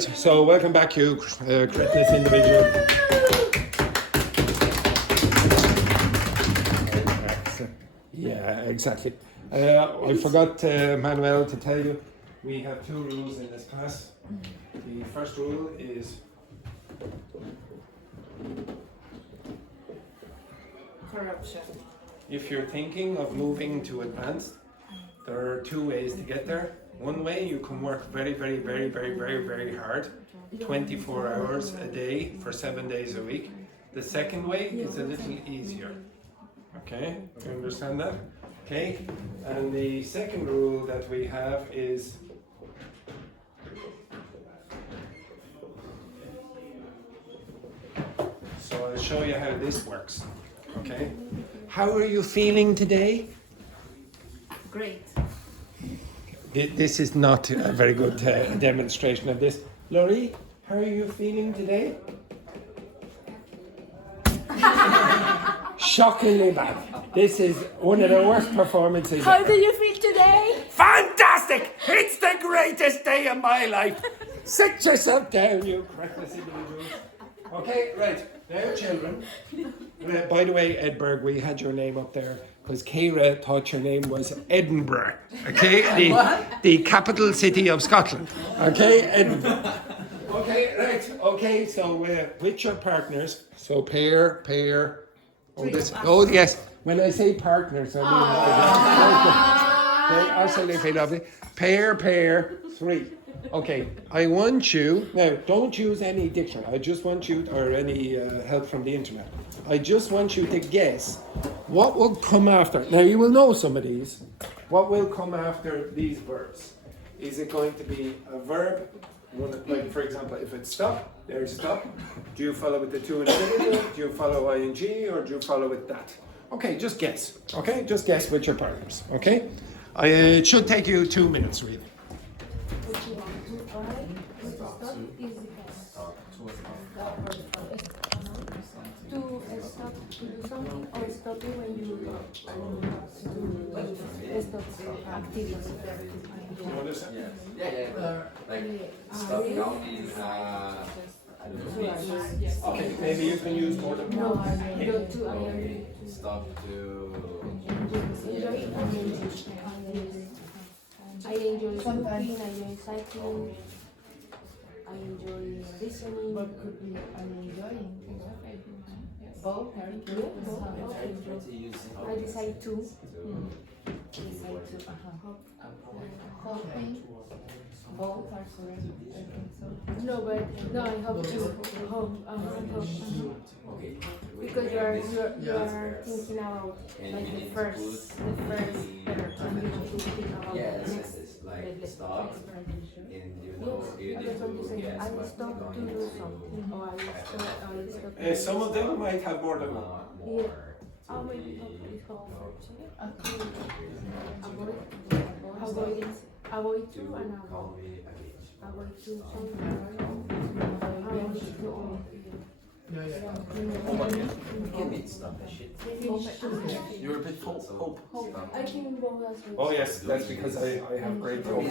So welcome back, you creatinous individual. Yeah, exactly. I forgot, Manuel, to tell you, we have two rules in this class. The first rule is corruption. if you're thinking of moving to advanced, there are two ways to get there. One way, you can work very hard, 24 hours a day for 7 days a week. The second way is a little easier. Okay, you understand that? Okay, and the second rule that we have is so I'll show you how this works. Okay, how are you feeling today? Great. This is not a very good demonstration of this. Laurie, how are you feeling today? Shockingly bad. This is one of the worst performances. How do you feel today? Fantastic! It's the greatest day of my life. Sit yourself down, you reckless individuals. Okay, right. Now, children. By the way, Edberg, we had your name up there because Ciara thought your name was Edinburgh. Okay, the capital city of Scotland. Okay, Edinburgh. Okay, right. Okay, so with your partners, so pair. Oh yes. When I say partners, I mean absolutely lovely. Pair, three. Okay, I want you now. Don't use any dictionary. I just want you, or any help from the internet. I just want you to guess what will come after. Now you will know some of these. What will come after these verbs? Is it going to be a verb? Like for example, if it's stop, there's stop. Do you follow with the to-infinitive? Do you follow ing, or do you follow with that? Okay, just guess. Okay, just guess with your partners. Okay, it should take you 2 minutes really. To do something or stopping when you stop activities. What is it? Like stop counting. Okay, maybe you can use more than one. No, Stop to. I enjoy cooking, I enjoy cycling, I enjoy listening. What could be I'm enjoying? Both are good. I decide to. Hoping. Both are correct. I think so. No, but no, I hope to. Hope. Because you are thinking about like the first letter, and you have to think about Yes, the next. it's like stop. And you know, Yes, I just want to say I stop to do something, or I stop. Some of them might have more than one. Yeah. Oh, maybe it's called avoid to and avoid to something. You can meet stop that shit. You're a bit hope. I can both as well. Oh yes, that's because I have great hope.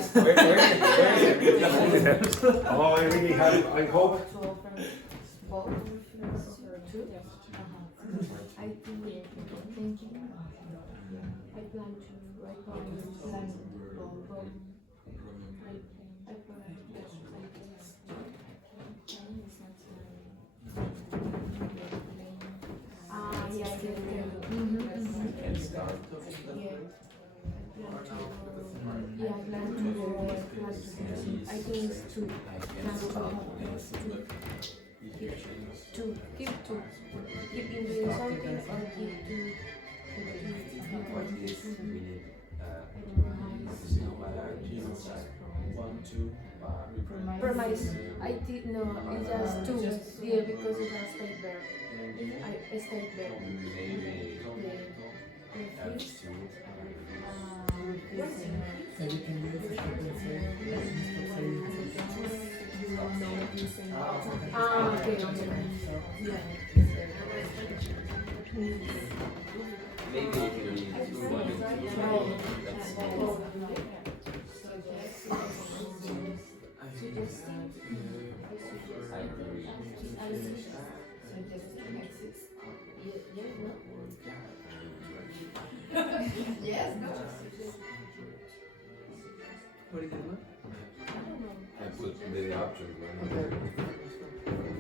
Oh, I really have. I hope. I think thinking. I plan to write down plan. I plan. Yeah. Yeah, I plan to go. I think it's to keep in doing something or keep to promise. I did no, it's just two. Yeah, because it's a state verb. A state verb. Maybe you can use it to Okay. Maybe if you need to Suggesting. Yes, no. What did you do? I put the object when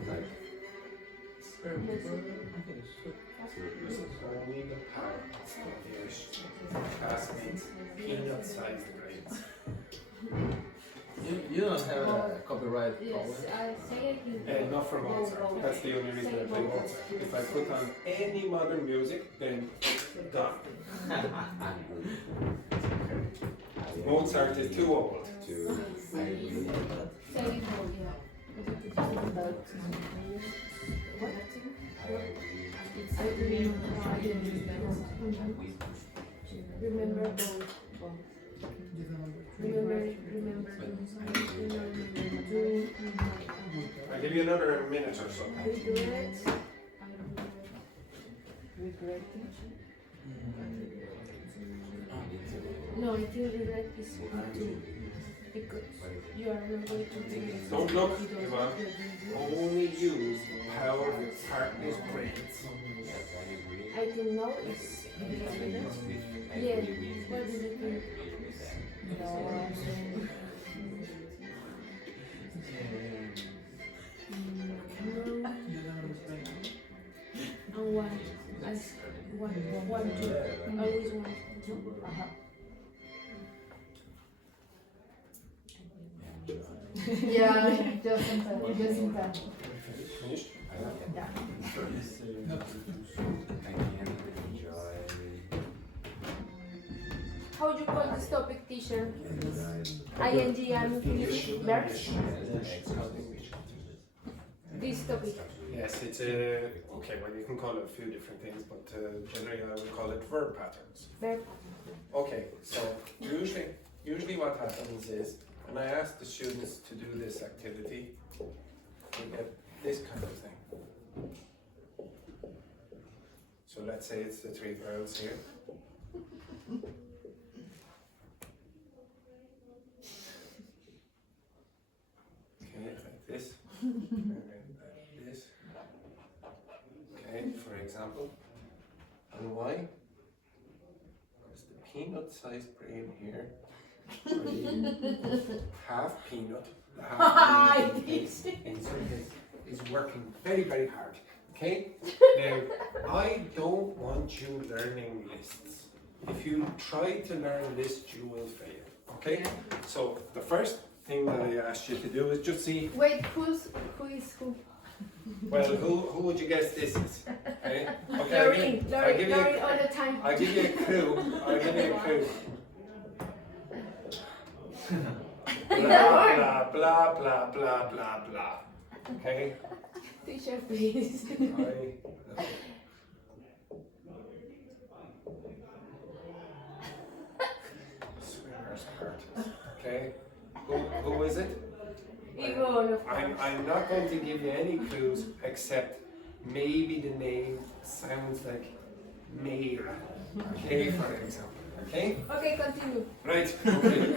like Only the power classmates, peanut-sized brains. you don't have a copyright problem. Yes, I say it. Not for Mozart. That's the only reason I play Mozart. If I put on any modern music, then done. Mozart is too old. Say it more, yeah. I remember both. Remember. I'll give you another minute or so. Regret. No, I think regret is too. Because you are not going to do it. Don't look, Ivan. Only use the power of your partner's brains. I think now is. Yeah, what do you think? No, and one, as one, two, always one, two. Yeah, just in time. Finished? Yeah. How do you call this topic, teacher? ING and infinitive verbs? This topic. Yes, it's a okay. Well, you can call it a few different things, but generally I would call it verb patterns. Verb. Okay, so usually what happens is, when I ask the students to do this activity, we get this kind of thing. So let's say it's the three verbs here. Okay, like this. And then like this. Okay, for example. And why? Because the peanut-sized brain here, half peanut, half is working very, very hard. Okay? Now, I don't want you learning lists. If you try to learn lists, you will fail. Okay? So the first thing that I asked you to do is just see. Wait, who is who? Well, who would you guess this is? Okay? Okay, Laurie, all the time. I'll give you a clue. Blah, blah, blah, blah, blah, blah. Okay? Teacher, please. Swimmer's heart. Okay? Who is it? Yvonne, of I'm course. not going to give you any clues except maybe the name sounds like Mayra. Okay, for example. Okay? Okay, continue. Right, okay.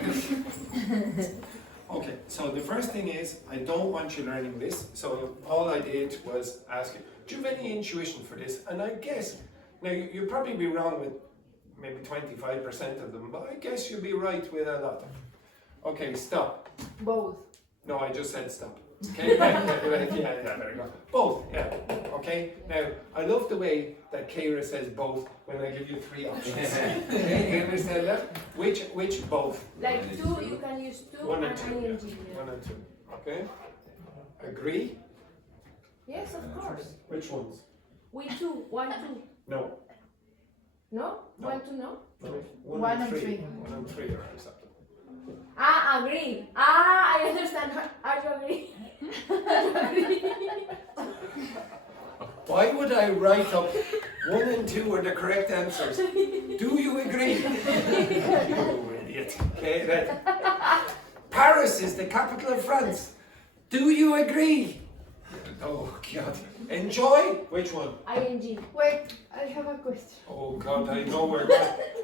Okay, so the first thing is, I don't want you learning this, so all I did was ask you, do you have any intuition for this? And I guess, now you'll probably be wrong with maybe 25% of them, but I guess you'll be right with a lot of them. Okay, stop. Both. No, I just said stop. Okay, right, yeah, there we go. Both, yeah. Okay, now I love the way that Kira says both when I give you three options. Okay, you understand that? Which both? Like two, you can use two One and and two. ing. Yeah. One and two. Okay. Agree? Yes, of course. Which ones? We two, one, two. No. No? No. One, two, no? No. One and three. One and three are acceptable. Ah, agree. Ah, I understand. Are you agree? Are you agree? Why would I write up 1 and 2 are the correct answers? Do you agree? You idiot. Okay, then. Paris is the capital of France. Do you agree? Oh, God. Enjoy? Which one? ing. Wait, I have a question. Oh, God, I know where.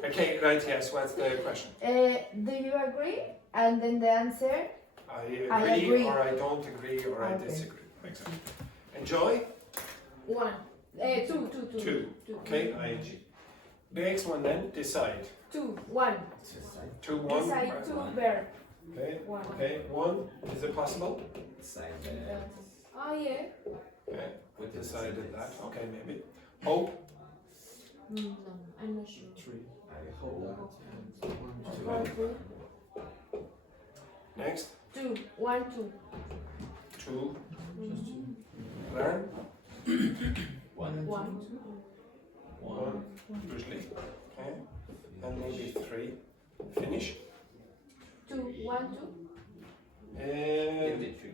Okay, right, yes. What's the question? Do you agree? And then the answer? I I agree, agree. or I don't agree, or I Okay. disagree. Exactly. Enjoy. One. Two. Two. Okay, ing. Next one then, decide. Two. One. Two, one. Decide two verb. Okay, One. okay, one. Is it possible? Decide that. Oh yeah. Okay, we decided that. Okay, maybe. Hope. No, I'm not sure. Three. I hope. One, two. Next. Two. One, two. Two. Learn. One. One. One. Usually. Okay. And maybe three. Finish. Two. One, two.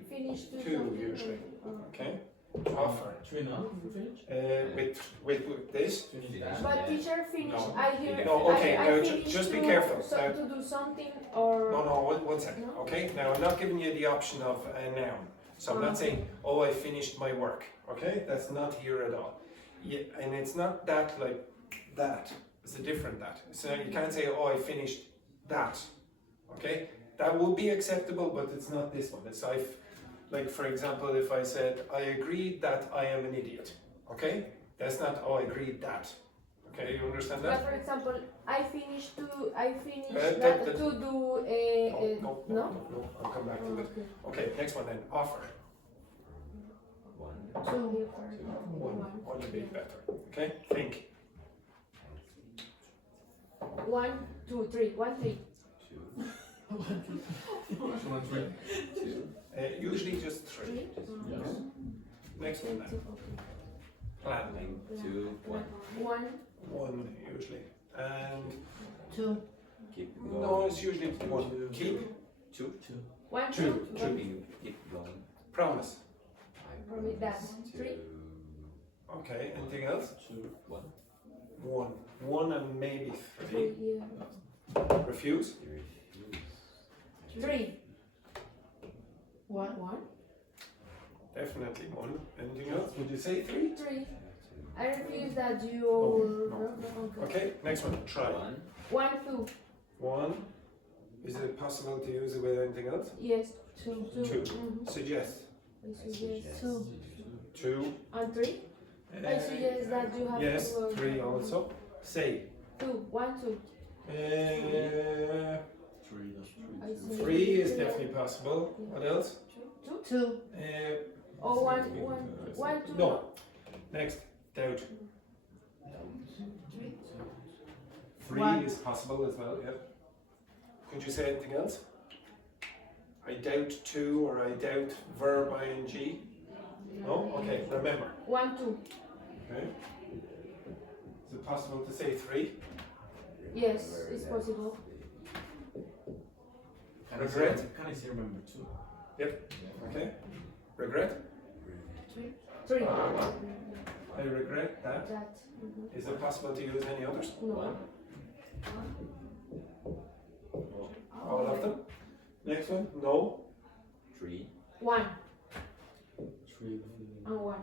Finish two. Two something. usually. Okay. Offer. Three now? You finish? With this. Finish But teacher finish. No. I hear. No, okay, I now finish just be to- careful. So, Now- to do something or. No, one second. No? Okay. Now I'm not giving you the option of a noun. So I'm not Okay. saying, oh, I finished my work. Okay. That's not here at all. Yeah, and it's not that like that. It's a different that. So you can't say, oh, I finished that. Okay. That would be acceptable, but it's not this one. It's like for example, if I said, I agreed that I am an idiot. Okay. That's not, oh, I agreed that. Okay. You understand But that? for example, I finish that- that that- to do No. I'll come back to it. Okay. Okay. Next one then. Offer. One. Two. One would be better. Okay. Think. One, two, three. One, three. Two. One, three. Two. Usually just three. Yes. Next one then. Planning. Two. One. One, One usually. And two. Keep going. no, it's usually one. Keep. Two. One, Two. two. Keep going. Promise. Promise that. Three. Okay. Anything else? Two. One. One. One and maybe three. Three. Yeah. Refuse. You refuse. Three. One. Definitely one. Anything else? Would you say three? Three. I refuse that you. No. Okay. Okay. Next one. Try. One. One, two. One. Is it possible to use it with anything else? Yes. Two. Two. Mhm. Suggest. I suggest two. Two. And three. I suggest that you have Yes. to. Three also. Say. Two. One, two. Three, that's I three. see. Three is definitely possible. What else? Two. Oh, one, two. No. Next. Doubt. Three One. is possible as well, yeah. Could you say anything else? I doubt two or I doubt verb ing. No? Okay, remember. One, two. Okay. Is it possible to say three? Yes, it's possible. Regret? Can I say remember two? Okay. Regret? Three. I regret that. That. Mhm. Is it possible to use any others? No. All of them? Next one? No. Three. One Three. and one.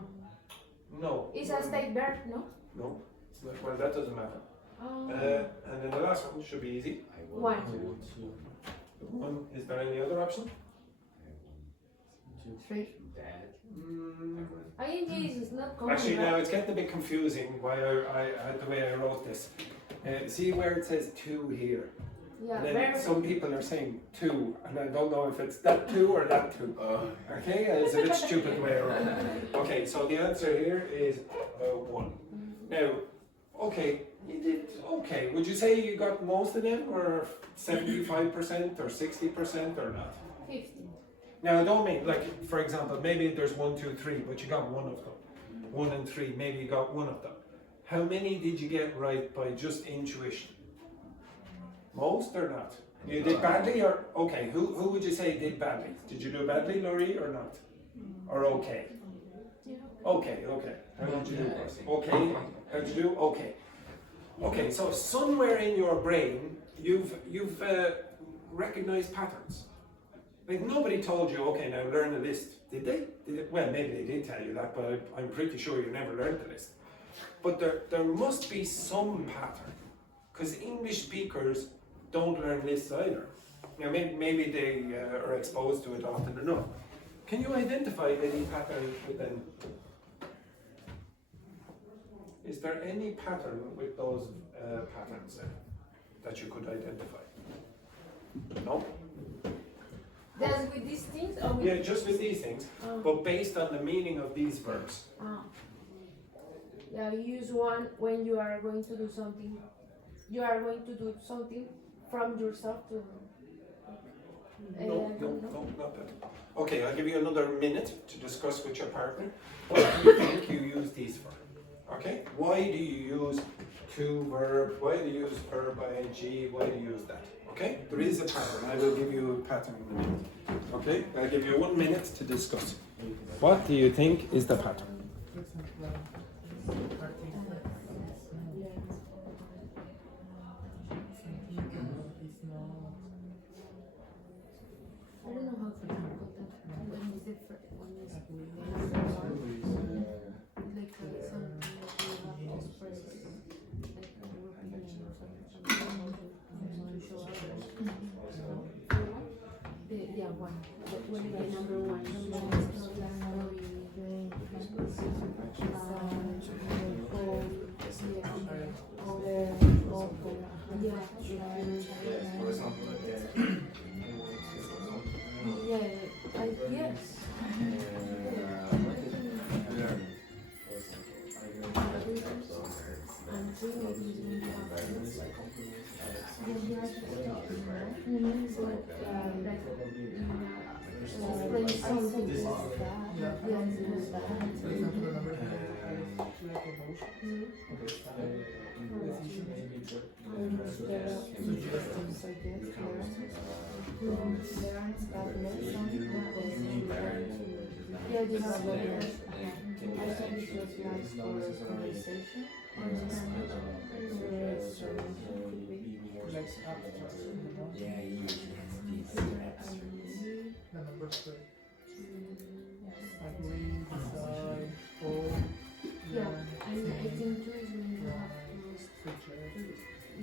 No. It's a state verb, no? No. It's not, well, that doesn't matter. Oh. And then the last one should be easy. I One. want to. Two. One. Is there any other option? Three. Dad. Mm. ING is not common. Actually, right? now it's getting a bit confusing why the way I wrote this. See where it says two here? Yeah, And then verb. some people are saying two, and I don't know if it's that two or that two. Okay, it's a bit stupid the way I wrote it. Okay, so the answer here is one. Now, okay, you did okay. Would you say you got most of them, or 75% or 60% or not? 50. Now, I don't mean, like, for example, maybe there's 1, 2, 3, but you got one of them. 1 and 3, maybe you got one of them. How many did you get right by just intuition? Most or not? You did badly or okay? Who would you say did badly? Did you do badly, Laurie, or not? Or okay? Yeah. Okay. How did you do? Okay. How did you do? Okay. Okay. So somewhere in your brain, you've recognized patterns. Like nobody told you, okay, now learn the list. Did they? Well, maybe they did tell you that, but I'm pretty sure you never learned the list. But there must be some pattern, because English speakers don't learn lists either. Now, maybe they are exposed to it often enough. Can you identify any pattern within Is there any pattern with those patterns there that you could identify? No? That's with these things or with Yeah, just with these things, but based on the meaning of these verbs. Yeah, you use one when you are going to do something. You are going to do something from yourself to. No, not that. Okay, I'll give you another minute to discuss with your partner. What do you think you use these for? Okay, why do you use to verb? Why do you use verb ing? Why do you use that? Okay, there is a pattern. I will give you a pattern in a minute. Okay, I'll give you 1 minute to discuss. What do you think is the pattern? I don't know how to put that. When is it for one is like something that you have to express like an opinion or something to show others. Yeah, one. What is the number one?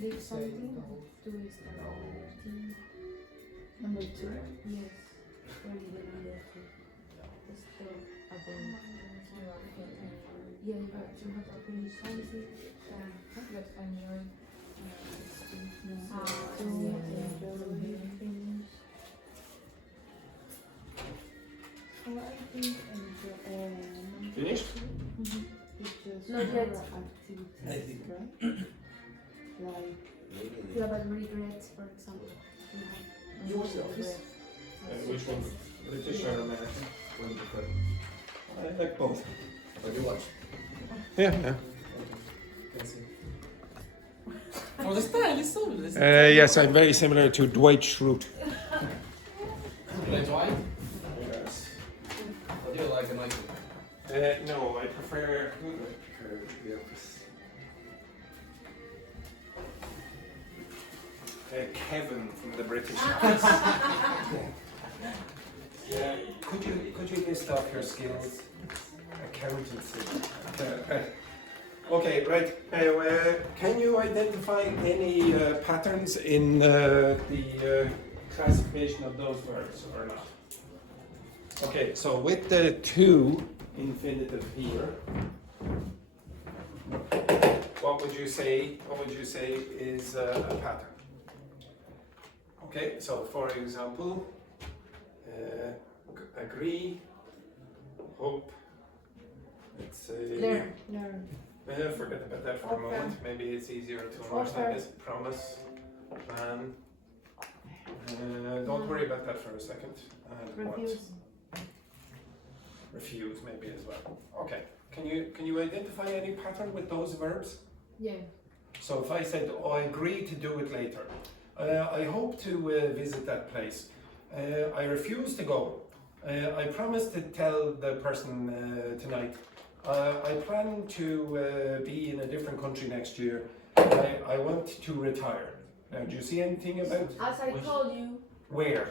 Leave something to number two. Yes. Only the number two. It's still above. Yeah, you have to finish something. Let's enjoy. Finished? Not yet. I think. Yeah, but regrets, for example. Which one? British or American? What do you prefer? I like both. What do you watch? Yeah. Oh, the style is so. Yes, I'm very similar to Dwight Schrute. Like Dwight? Yes. What do you like and Michael? No, I prefer. Who do I prefer? The Office. Kevin from the British Office. Yeah. Could you list off your skills? Accountancy. Okay, right. Can you identify any patterns in the classification of those verbs or not? Okay, so with the to infinitive here, what would you say? Is a pattern? Okay, so for example, agree, hope. Let's say. Learn. Forget about that for a moment. Maybe it's easier to understand this. Promise, plan. Don't worry about that for a second. And Refuse. Refuse, maybe as well. Okay. Can you identify any pattern with those verbs? Yeah. So if I said, "Oh, I agree to do it later," I hope to visit that place. I refuse to go. I promise to tell the person tonight. I plan to be in a different country next year. I want to retire. Now, do you see anything about As I told you, where?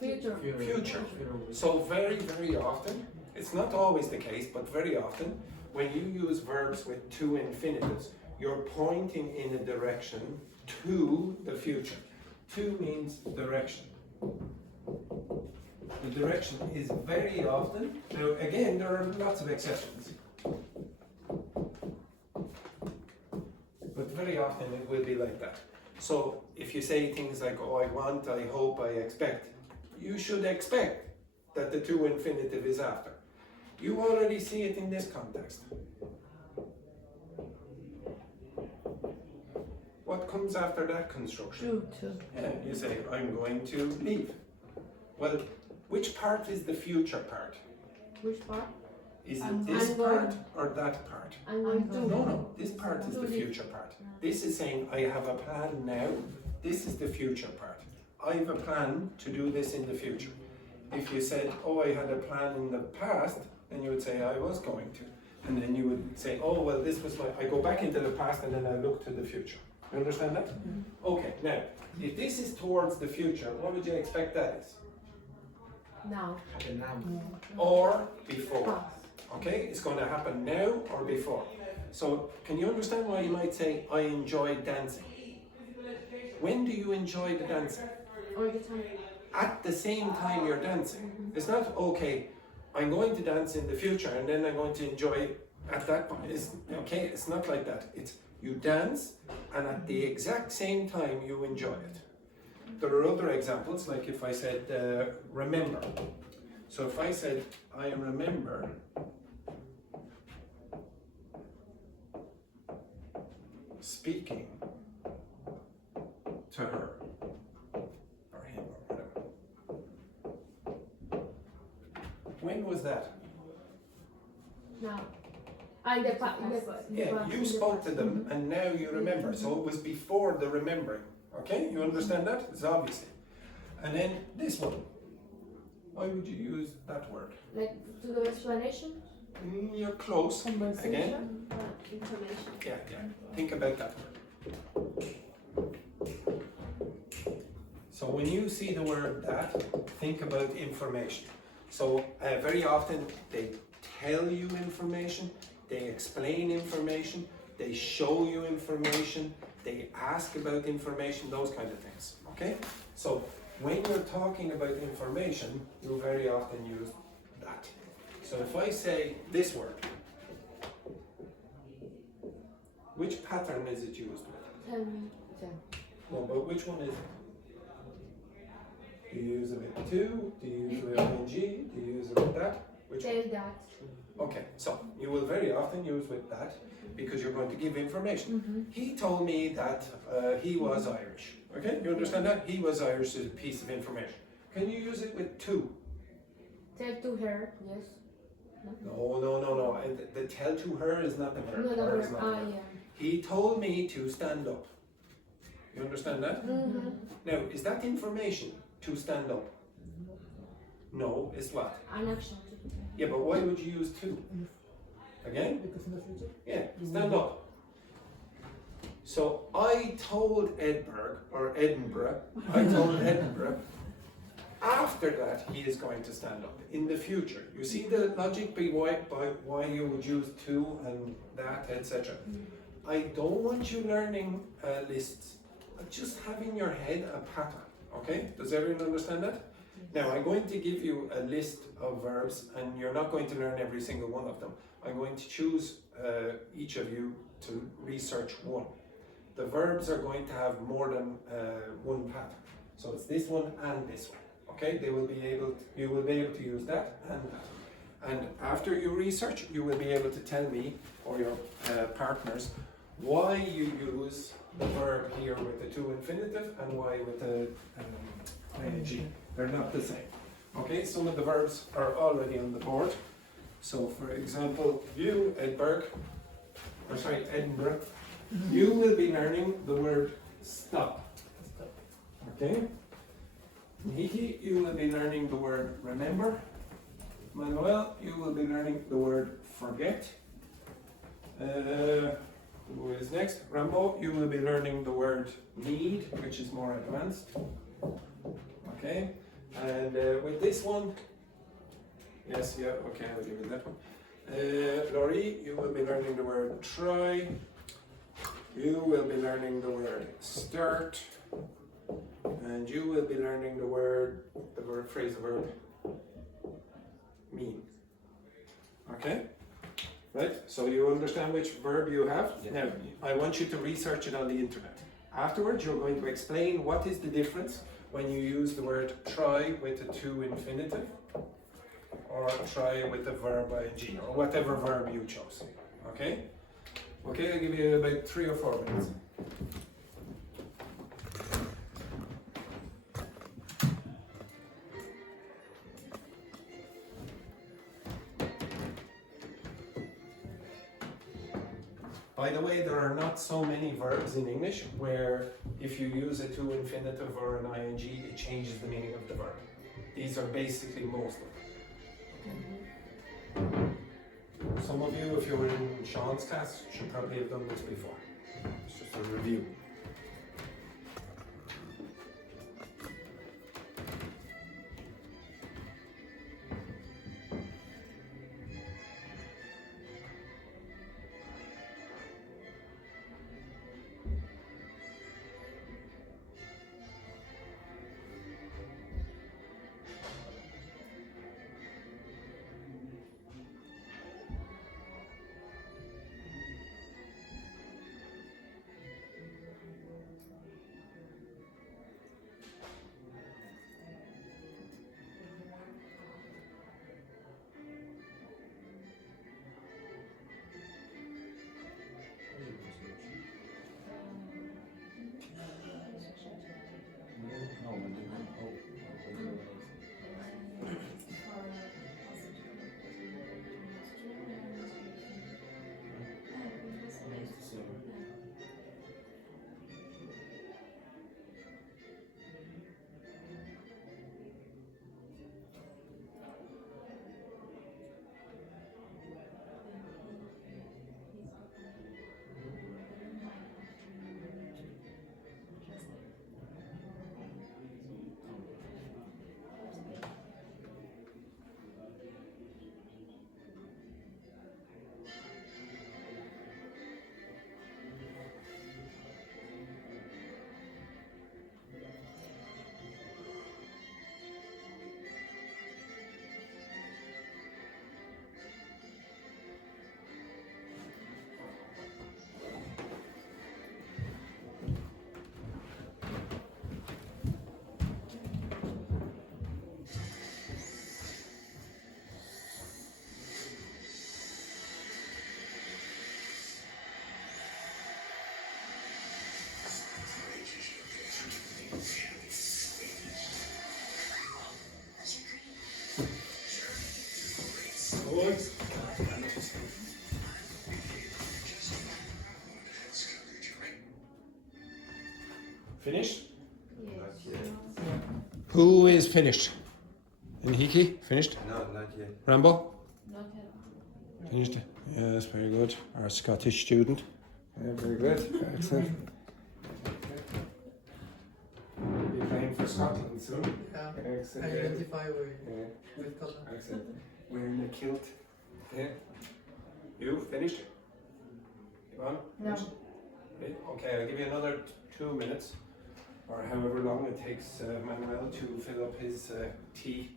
future. Future. So very, very often, it's not always the case, but very often, when you use verbs with to infinitives, you're pointing in a direction to the future. To means direction. The direction is very often, now again, there are lots of exceptions, very often it will be like that. So if you say things like, oh, I want, I hope, I expect, you should expect that the to-infinitive is after. You already see it in this context. What comes after that construction? To. Yeah, you say, I'm going to leave. Well, which part is the future part? Which part? Is I'm it this going- part or that part? I'm going to. No, this part is the future part. This is saying, I have a plan now. This is the future part. I have a plan to do this in the future. If you said, oh, I had a plan in the past, then you would say, I was going to. And then you would say, oh, well, this was I go back into the past and then I look to the future. You understand that? Okay, now, if this is towards the future, what would you expect that is? Now. Or before. Okay, it's going to happen now or before. So, can you understand why you might say, I enjoy dancing? When do you enjoy the dancing? All the time. At the same time you're dancing. It's not, okay, I'm going to dance in the future and then I'm going to enjoy at that point. Okay, it's not like that. It's you dance and at the exact same time you enjoy it. There are other examples, like if I said, remember. So if I said, I remember speaking to her, or him, or whatever. When was that? Now. In the past. Yeah, you spoke to them and now you remember. So it was before the remembering. Okay, you understand that? It's obviously. And then this one. Why would you use that word? Like to do explanation? You're close. Again. Information. Yeah. Think about that word. So when you see the word that, think about information. So very often they tell you information, they explain information, they show you information, they ask about information, those kind of things. Okay? So when you're talking about information, you very often use that. So if I say this word, which pattern is it used with? Tell me. No, but which one is it? Do you use it with to? Do you use it with ing? Do you use it with that? Which one? Tell that. Okay, so you will very often use with that because you're going to give information. He told me that he was Irish. Okay, you understand that? He was Irish is a piece of information. Can you use it with to? Tell to her. Yes. No. And the tell to her is not the verb. No, Her no, is not the verb. yeah. He told me to stand up. You understand that? Now, is that information to stand up? No, it's what? An action. Yeah, but why would you use to? Again? Because in the future. Yeah, stand up. So I told Edinburgh, after that he is going to stand up in the future. You see the logic by why you would use to and that, etc. I don't want you learning lists. Just have in your head a pattern. Okay? Does everyone understand that? Now I'm going to give you a list of verbs and you're not going to learn every single one of them. I'm going to choose each of you to research one. The verbs are going to have more than one pattern. So it's this one and this one. Okay? You will be able to use that and that. And after you research, you will be able to tell me or your partners why you use the verb here with the to-infinitive and why with the ing. They're not the same. Okay, some of the verbs are already on the board. So for example, you, Edinburgh, you will be learning the word stop. Okay? Nikki, you will be learning the word remember. Manuel, you will be learning the word forget. Who is next? Rambo, you will be learning the word need, which is more advanced. Okay, and with this one, yes, yeah, okay, I'll give you that one. Laurie, you will be learning the word try. You will be learning the word start. And you will be learning the phrasal verb mean. Okay? Right? So you understand which verb you have? Yeah. Now, I want you to research it on the internet. Afterwards, you're going to explain what is the difference when you use the word try with the to-infinitive or try with the verb ing or whatever verb you chose. Okay? Okay, I'll give you about 3 or 4 minutes. By the way, there are not so many verbs in English where if you use a to-infinitive or an ing, it changes the meaning of the verb. These are basically most of them. Some of you, if you were in Sean's class, should probably have done this before. It's just a review. Boys. Finished? Who is finished? Enrique, finished? No, not yet. Rambo? Not yet. Finished? Yes, very good. Our Scottish student. Yeah, very good. Excellent. You'll be playing for Scotland soon. Yeah. Excellent. Identify with, Yeah. with color. Excellent. Wearing a kilt. Yeah. You finished? Yvonne? No. Finished? Okay, I'll give you another 2 minutes, or however long it takes Manuel to fill up his tea.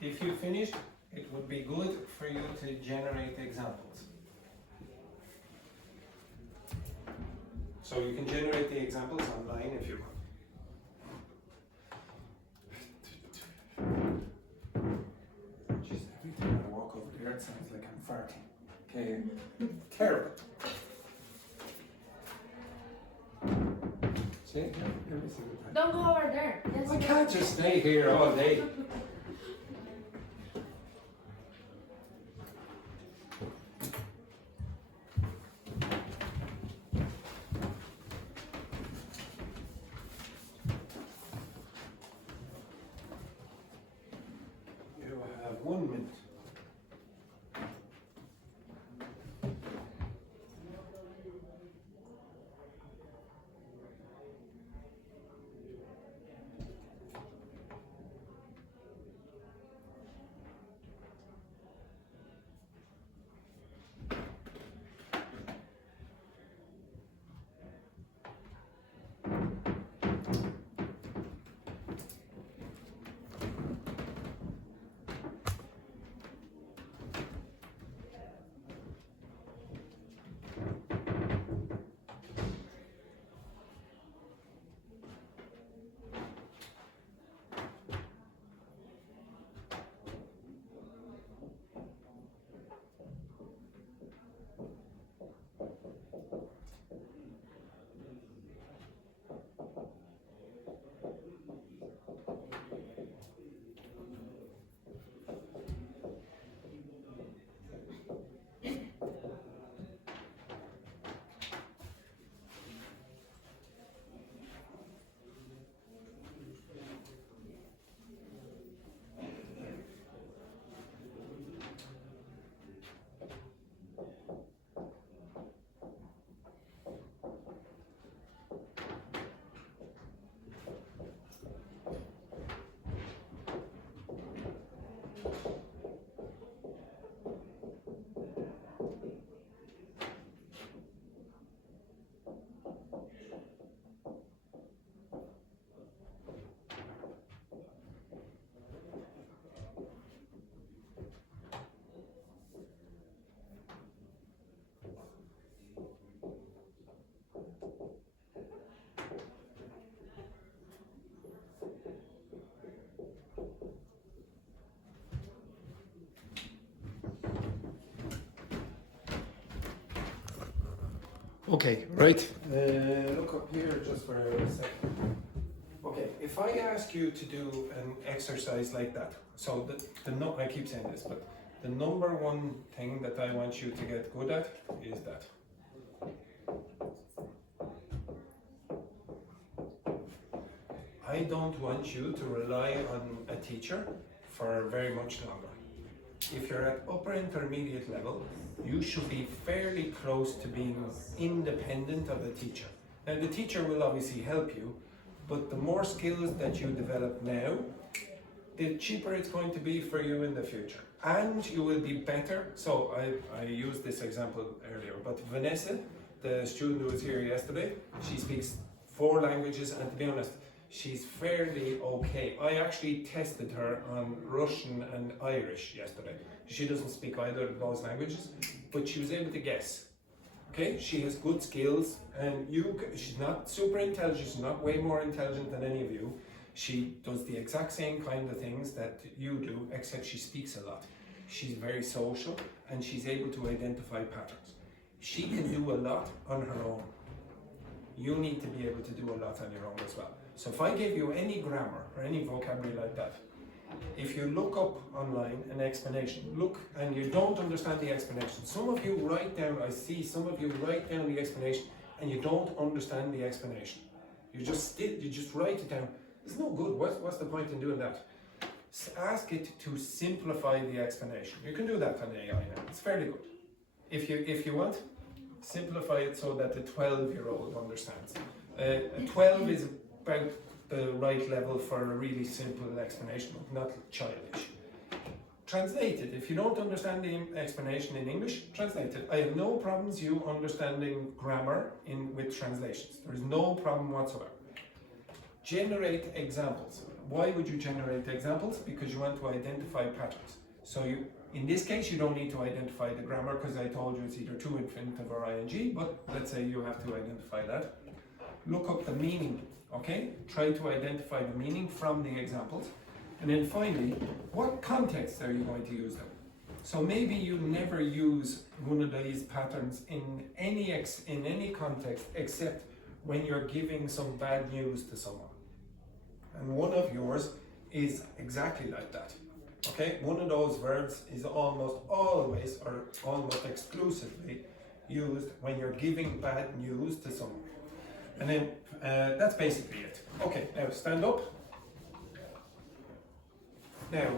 If you finished, it would be good for you to generate examples. So you can generate the examples online if you want. Just every time I walk over there, it sounds like I'm farting. Okay, terrible. See, every single time. Don't go over there. That's I can't just stay here all day. You have 1 minute. Okay, right. Look up here just for a second. Okay, if I ask you to do an exercise like that, so I keep saying this, but the number one thing that I want you to get good at is that. I don't want you to rely on a teacher for very much longer. If you're at upper intermediate level, you should be fairly close to being independent of the teacher. Now the teacher will obviously help you, but the more skills that you develop now, the cheaper it's going to be for you in the future. And you will be better. So I used this example earlier, but Vanessa, the student who was here yesterday, she speaks 4 languages, and to be honest, she's fairly okay. I actually tested her on Russian and Irish yesterday. She doesn't speak either of those languages, but she was able to guess. Okay, she has good skills, and she's not super intelligent, she's not way more intelligent than any of you. She does the exact same kind of things that you do, except she speaks a lot. She's very social, and she's able to identify patterns. She can do a lot on her own. You need to be able to do a lot on your own as well. So if I gave you any grammar or any vocabulary like that, if you look up online an explanation, and you don't understand the explanation, some of you write down, I see some of you write down the explanation and you don't understand the explanation. You just write it down. It's no good. What's the point in doing that? Ask it to simplify the explanation. You can do that on AI now. It's fairly good. If you want, simplify it so that a 12-year-old understands. A 12 is about the right level for a really simple explanation, not childish. Translate it. If you don't understand the explanation in English, translate it. I have no problems you understanding grammar with translations. There is no problem whatsoever. Generate examples. Why would you generate examples? Because you want to identify patterns. So in this case, you don't need to identify the grammar because I told you it's either to-infinitive or ing, but let's say you have to identify that. Look up the meaning, okay? Try to identify the meaning from the examples. And then finally, what context are you going to use them? So maybe you never use one of these patterns in any context except when you're giving some bad news to someone. And one of yours is exactly like that. Okay, one of those verbs is almost always or almost exclusively used when you're giving bad news to someone. And then that's basically it. Okay, now stand up. Now,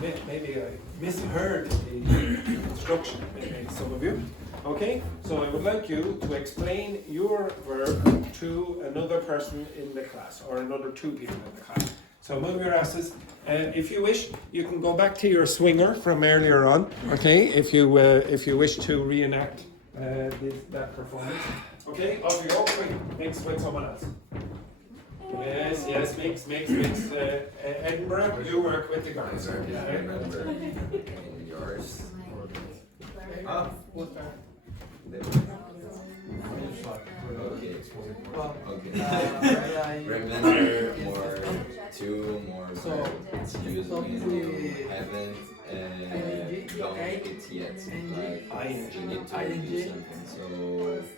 maybe I misheard the instruction, maybe some of you. Okay, so I would like you to explain your verb to another person in the class or another 2 people in the class. So move your asses. If you wish, you can go back to your swinger from earlier on. Okay, if you wish to reenact that performance. Okay, off you go. Quick, mix with someone else. Yes, mix. Edinburgh, you work with the guys. Yours. Okay. Remember more, 2 more verbs. Use when you haven't done it yet. Like you need to do something. So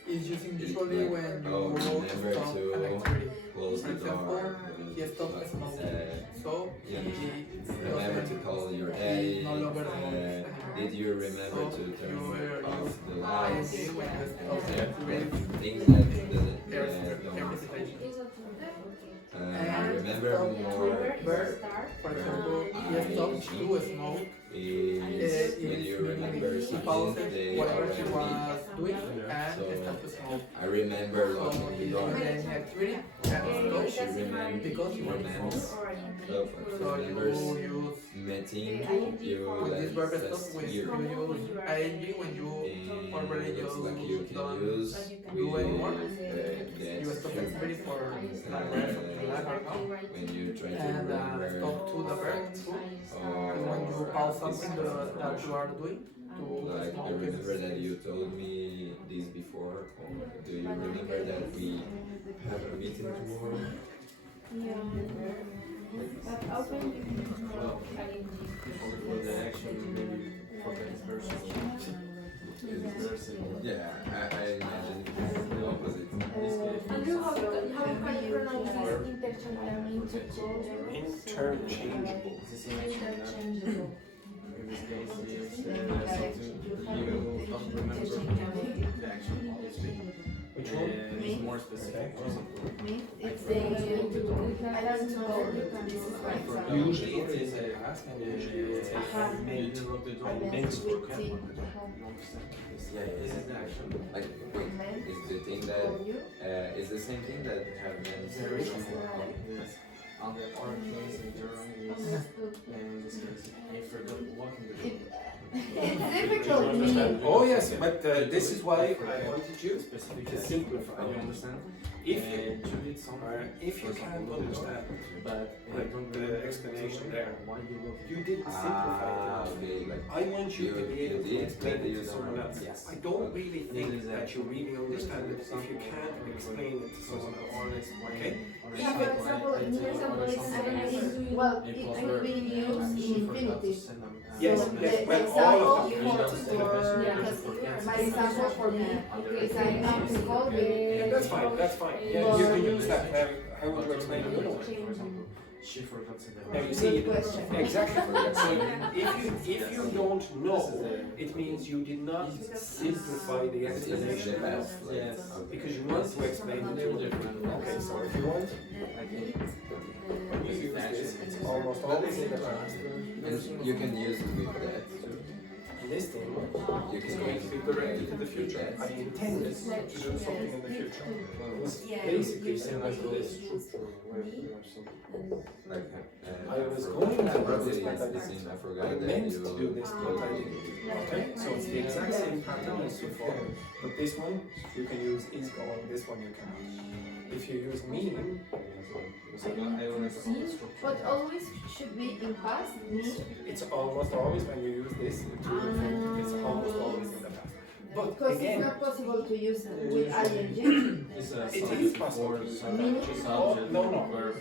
is using usually when you remember stop to an activity. close For the example, door. he stopped smoking. So he Remember to call your daddy. no longer smokes. Did you remember to turn off the lights? ING when you stop the activity. Things that don't. Remember more. Verb, for example, he stopped to smoke. Is when you remember He something paused they whatever he already was doing did. and So started to smoke. I remember So locking the he door. did any activity and She stopped remembers because he was remembers. smoking. So Remembers you use meeting. You with this verb that's stop when you. you use ing when you already Looks just like you can don't use do anymore. that's You stop true. activity for like something like that now. When you try to And remember stop to the verb too. Is when you pause something that you are doing to like I smoke. remember that you told me this before. Or do you remember that we have a meeting tomorrow? But often you can For the action, maybe for the expression. Yeah, I imagine it's the opposite. And how can you pronounce this interchangeable? Interchangeable. Interchangeable. In this case, is you don't remember the action, obviously. Which one? It's more specific. Me? It's the I learned to go. This is my example. Usually it is a past and usually it's a meant. I meant to. Okay. Yeah, this is the action. Like, wait, is the thing that is the same thing that have been Yes. On the other case in German is in this case I forgot walking the It's difficult me. Oh yes, but this is why I wanted you specific to simplify. you understand? If you You did something if you can't understand but like the explanation there, why you look you didn't simplify it. okay, like I want you to be able to explain it to someone else. Yes. I don't really think that you really understand it if you can't explain it to someone else. Okay? Yeah, for example, in your example, it's well, it will be used in infinitive. Yes, So yes, the well, all of example them. for my example for me is I'm not involved Yeah, with that's fine, that's fine. Yeah, you can use that. Now, how would you explain the other one? She forgot to Now you see, Good question. exactly. So if you don't know, it means you did not simplify the explanation Yes. because you want to explain the two different. Okay, so if you want, you use this. It's almost always in the past. and you can use it with that too. This thing You is can going use to be directed to the future. I intended to do something in the future. It was basically similar to this. like I was going to do this, probably but I the same. I I forgot that meant you to do this, but I didn't. Okay, so it's the exact same pattern as before. But this one you can use is going. This one you cannot. If you use mean, but always should be in past me. it's almost always when you use this to infinitive, it's almost always in the past. But Because it's again, not possible to use it with ing. it is possible to use it. Oh, no, no.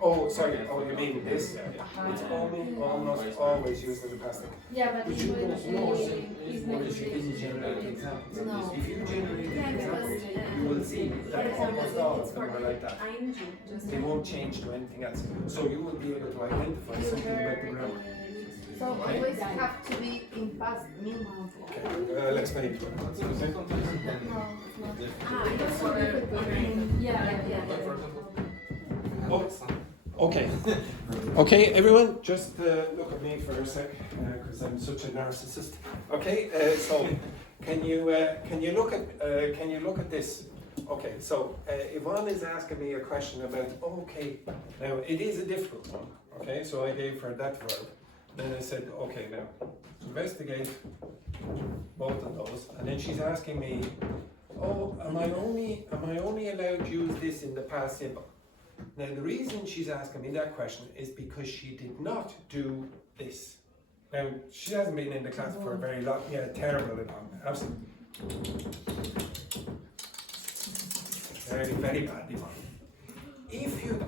Oh, sorry. Oh, you mean this? Yeah. It's only almost always used in the past. Yeah, but But it you will don't know is because next you didn't generate examples. No. If you generate Yeah, examples, because, you will see For that example, almost all it's of them for are like that. ing. Just They won't change to anything else. So you will be able to identify something about the grammar. So always have to be in past me. Okay, I'll explain it. Okay. Okay, everyone, just look at me for a sec, because I'm such a narcissist. Okay, so can you look at this? Okay, so Yvonne is asking me a question about. Okay, now it is a difficult one. Okay, so I gave her that verb. Then I said, okay, now investigate both of those, and then she's asking me, oh, am I only allowed to use this in the past simple? Now the reason she's asking me that question is because she did not do this. Now she hasn't been in the class for a very long, terribly long, absolutely, very badly long.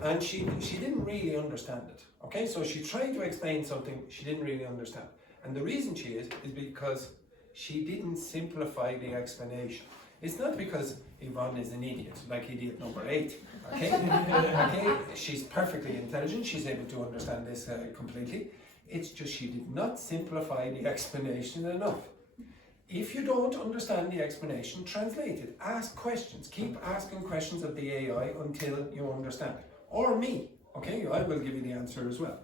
And she didn't really understand it. Okay, so she tried to explain something she didn't really understand, and the reason she is because she didn't simplify the explanation. It's not because Yvonne is an idiot, like idiot number 8. Okay, okay, she's perfectly intelligent. She's able to understand this completely. It's just she did not simplify the explanation enough. If you don't understand the explanation, translate it. Ask questions. Keep asking questions of the AI until you understand it. Or me. Okay, I will give you the answer as well.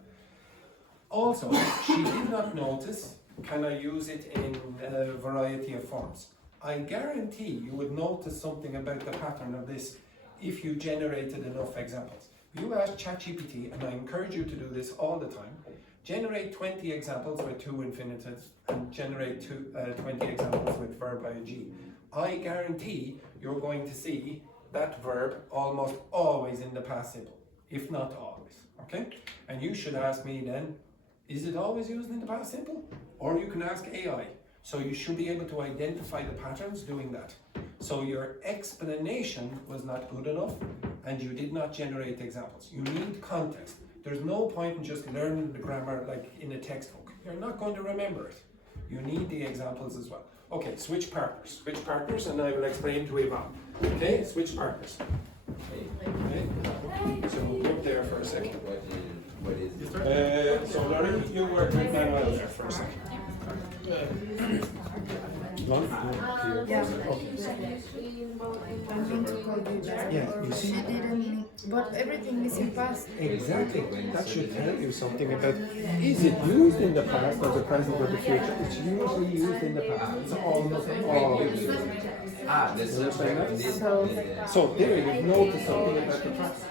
Also, she did not notice, can I use it in a variety of forms? I guarantee you would notice something about the pattern of this if you generated enough examples. You ask ChatGPT, and I encourage you to do this all the time, generate 20 examples with to-infinitives and generate 20 examples with verb-ing. I guarantee you're going to see that verb almost always in the past simple, if not always, okay? And you should ask me then, is it always used in the past simple? Or you can ask AI. So you should be able to identify the patterns doing that. So your explanation was not good enough and you did not generate examples. You need context. There's no point in just learning the grammar like in a textbook. You're not going to remember it. You need the examples as well. Okay, switch partners. Switch partners, and I will explain to Yvonne. Okay, switch partners. Okay. So we'll go up there for a second. What is it? So Laurie, you work with Manuel there for a second. One? Yeah. Okay. I'm going to call you back. Yeah, you see? She didn't, but everything is in past. Exactly. That should tell you something about, is it used in the past or the present or the future? It's usually used in the past. It's almost always used. This is So there you notice something about the past.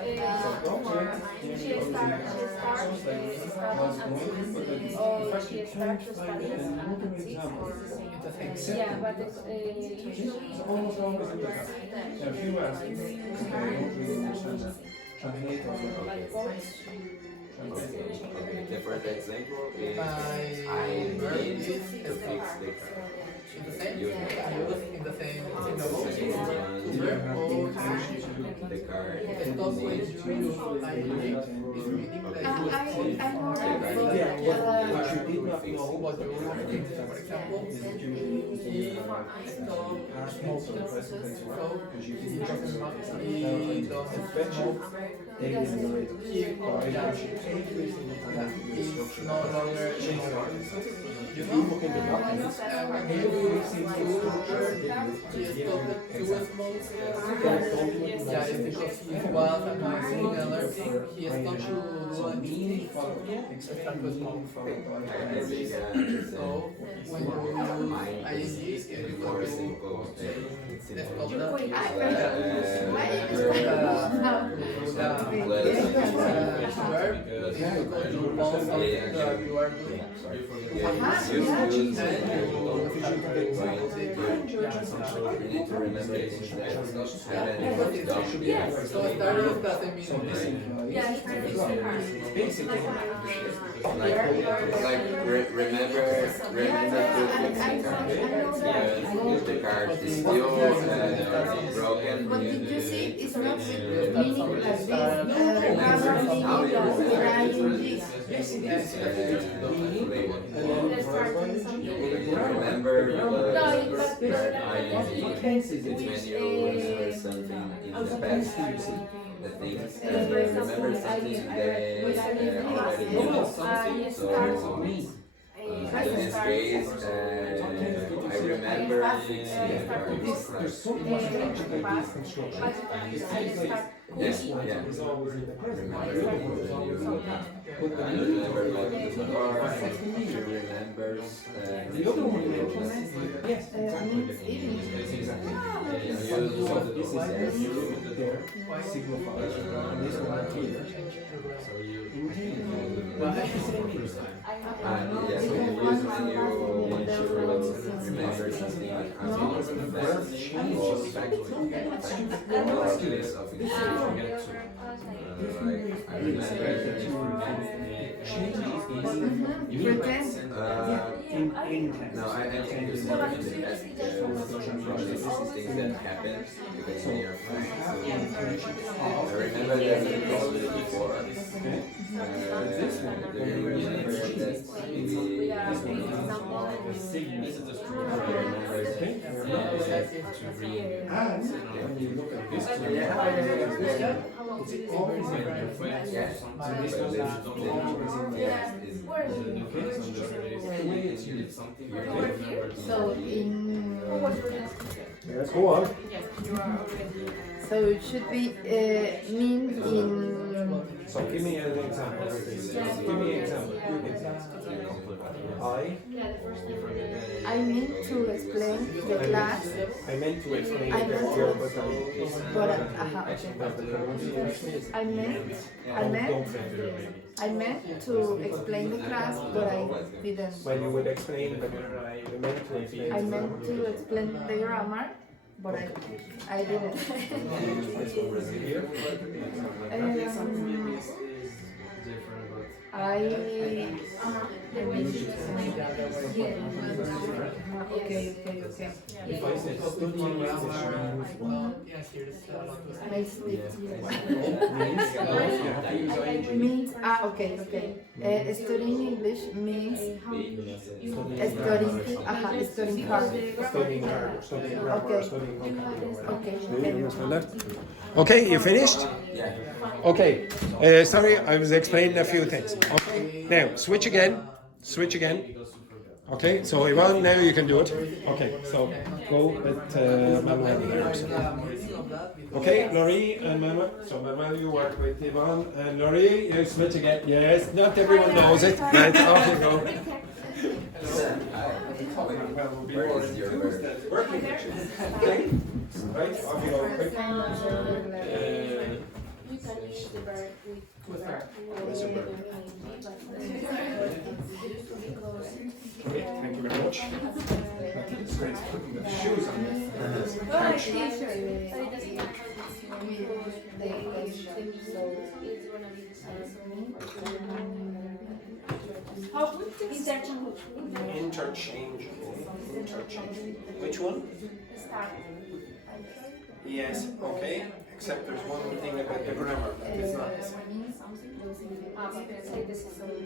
Yeah, but it's usually Almost always in the past. Now, if you ask me, The first example is I need to fix the car. In the same, You in the same the car stop when you use ing is meaning that I'm more what you did not know what you for example, it's no longer you look in the documents, you will see the structure, yeah, it's because he was analyzing and learning, he stopped to do a meaningful So when you use ing, it's more because you simple stop that. Why is Verb it now? verb is because you want something that you are doing. You need to remember things that haven't done yet. So starting doesn't mean yeah, it's basically, Remember if the card is still broken. But did you see it's not meaning like this? Grammar meaning yes, it is. Remember Tense is it's when you remember something in the past. The things remember something they already know. So in this case, I remember There's so much logic in this construction. This one is always in the present. The other one yes, exactly. This is there, signifies, and this one here. Yes, when you use when you want to remember something like I remember no, I think it's more in the past construction process. This is things that happen because when you're fine. I remember that we called it before. And when you look at this one, it's always in the present. And this one is always in the past. The way it's used. So in Yes, go on. so it should be mean in So give me an example. Give me an example. I meant to explain the class, I meant to explain I it meant earlier, to- but but but the pronunciation is I meant to explain the class, but I didn't. when you would explain, but I meant to explain. I meant to explain the grammar, but I didn't. Here. I the way she explained it. Okay. If I say studying English Makes sleep. means you have to use ing. Means okay. Studying English means studying hard. Studying hard, studying grammar, Okay. studying vocabulary. Okay. Do you understand that? Okay, you finished? Yeah. Okay. Sorry, I was explaining a few things. Okay. Now switch again. Switch again. Okay. So Ivan, now you can do it. Okay. So go with Manuel here. Okay, Laurie and Manuel. So Manuel, you work with Ivan, and Laurie, you switch again. Yes. Not everyone knows it. Right. Off you go. Well, we'll be more Where is your enthused verb? at working with you. Okay. Right. Off you go. Quick. You can use the verb with the verb. What's your verb? Thank you very much. It's great putting the shoes on. Interchangeable. Which one? Yes, okay. Except there's one thing about the grammar that is not the same.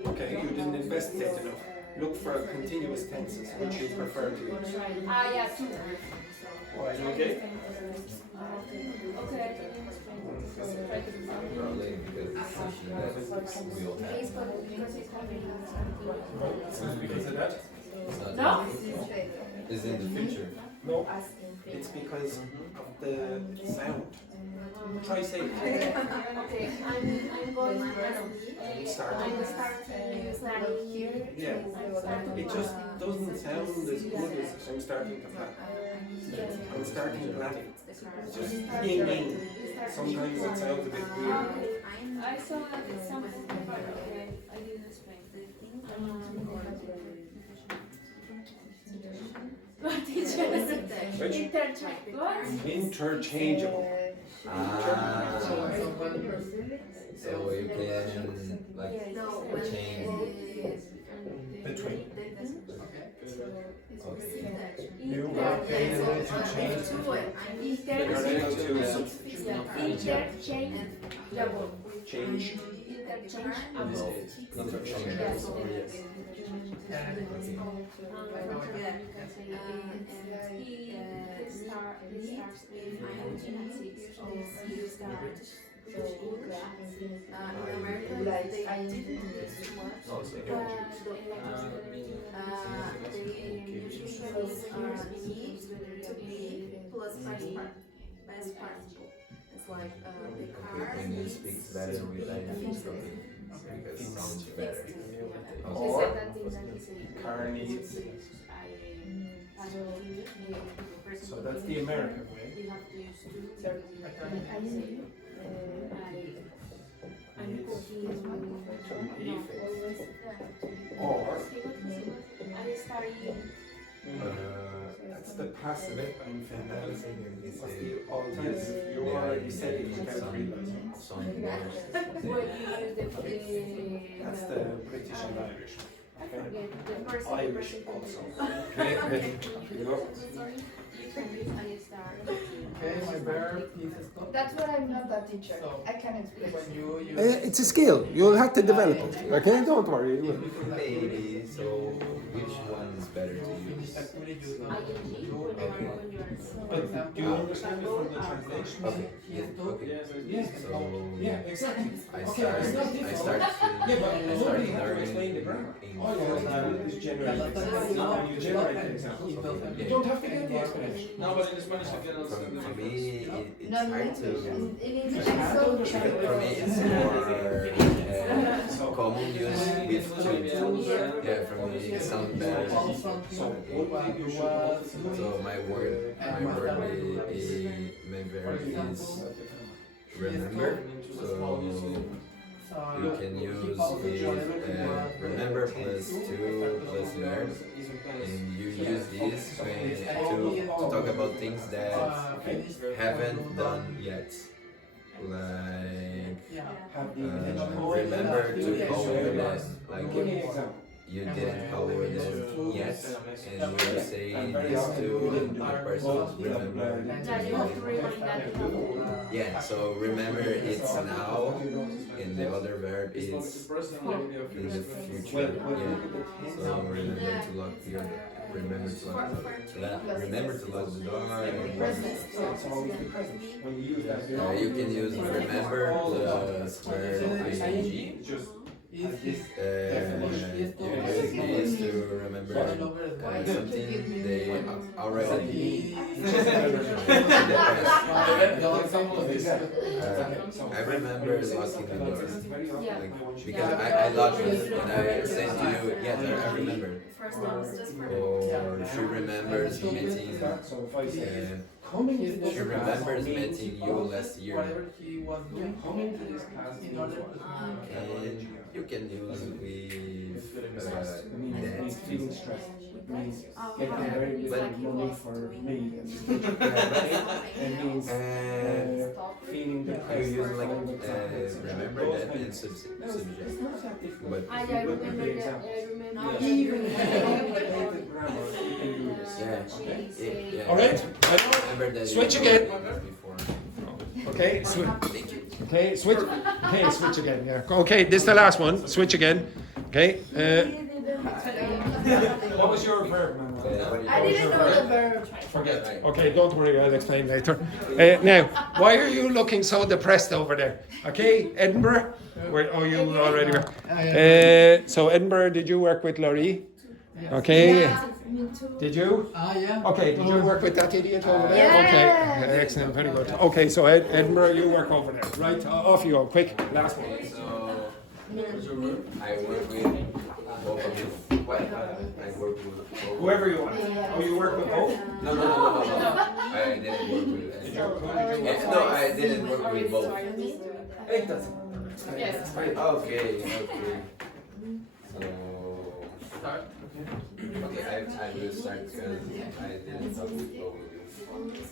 Okay, you didn't investigate enough. Look for continuous tenses, which you prefer to use. Okay? Probably because it's something that we all have. Because of that? It's not It's in the future. No, it's because of the sound. Try saying it. Okay, I'm going to Start. starting here. Yeah. It just doesn't sound as good as I'm starting to plan. I'm starting planning. It's just ing. Sometimes it sounds a bit weird. I saw that it sounded but okay, I didn't explain. What is Which? Interchangeable. Ah. So you can like change. Between. Okay. You are able to change. You're able to Interchangeable. change. Interchangeable. When you speak better with identity, because it sounds better. Or car needs. So that's the American way. Or that's the passive infinitive. What's the alternative? You already said it without realizing. That's the British and Irish. Okay. Irish also. Okay, ready? You go. Okay, my verb is stop. That's what I'm not a teacher. So, I can explain. when you use It's a skill. You'll have to develop it. Okay, don't worry. You will. Maybe, so which one is better to use? actually use But do you understand it from the translation? Okay, yeah, okay. Yes. So Yeah, exactly. I Okay, start, it's not I difficult. start Yeah, but I nobody started has to explain the grammar. learning All you have to do is generate examples. And you generate the examples. You don't have to get the explanation. For me, it's No, hard to. in English it's so For me, it's more common use with to. Yeah, for me, it sounds better. So what did you should So my verb is remember. So you can use remember plus to plus verb, and you use this when to talk about things that haven't done yet. Like have the intention? remember to call them. Give me an Like example. you didn't color them yet, and you are saying this to the person remember. Yeah, you have to remind that. Yeah, so remember it's now, and the other verb is in the future. Yeah. So remember to lock the door. You can use remember plus verb ing. You use this to remember something they already I remember locking the door. Like, because I locked it and I said to you, yes, I remember. Or she remembers meeting she remembers meeting you last year. And you can use with that. Feeling stressed. Means getting very little money for me. It means feeling You depressed. use like remember that and subject. But I remember that. Even grammar, you can do this. yeah. All right. Remember that Switch you again. did this before. Okay. Thank you. Okay. Switch. Okay. Switch again. Yeah. Okay. This is the last one. Switch again. Okay. What was your verb, man? I didn't know the verb. Forget. Okay, don't worry, I'll explain later. Now, why are you looking so depressed over there? Okay, Edinburgh? Oh, you already were. So, Edinburgh, did you work with Laurie? Okay. Did you? Yeah. Okay, did you work with that idiot over there? Okay, excellent, very good. Okay, so Edinburgh, you work over there. Right, off you go, quick, last one. So I work with both of you. What? I work with both. Whoever you want. Oh, you work with both? No. I didn't work with no, I didn't work with both. It doesn't. Yes. Okay. So Start. okay, I will start because I didn't talk with both of you.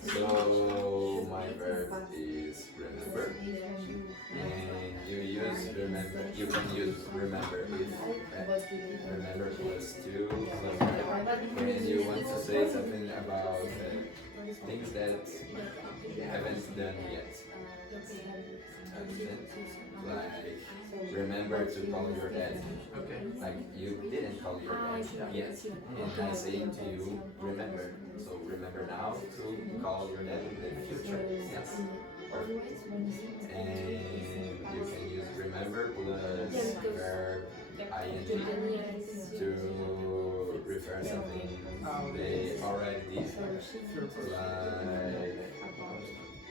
So my verb is remember, and you use remember. You can use remember if remember plus two. When you want to say something about things that you haven't done yet. Like remember to call your dad. Okay. Like you didn't call your dad yet, and I say to you, remember. So remember now to call your dad in the future. Yes. And you can use remember plus verb ing to refer something they already did.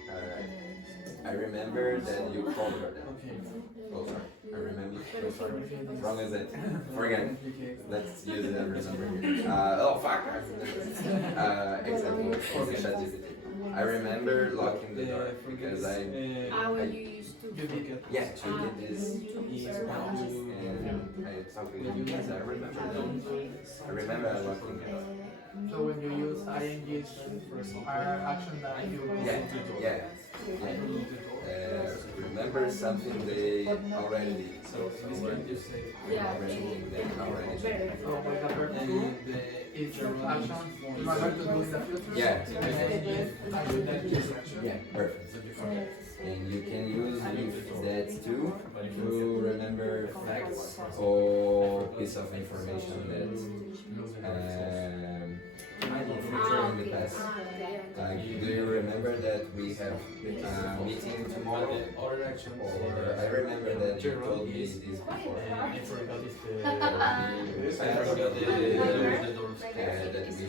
Like, I remember that you called her that. Oh, sorry. I remember. Oh, sorry. Wrong as it. Forget. Let's use it as remember here. Oh, fuck. Example. I remember locking the door because When you used to. yeah, she did this and I talked with you guys. I remember that. I remember locking the door. So when you use ing are action that you Yeah. Remember something they already did. So when you say remember something they already did. So with the verb to is the action you are going to do in the future. Yeah. And you then use action. Yeah, perfect. And you can use that too to remember facts or piece of information that in the past. Do you remember that we have a meeting tomorrow? Or I remember that you told me this before. I forgot that we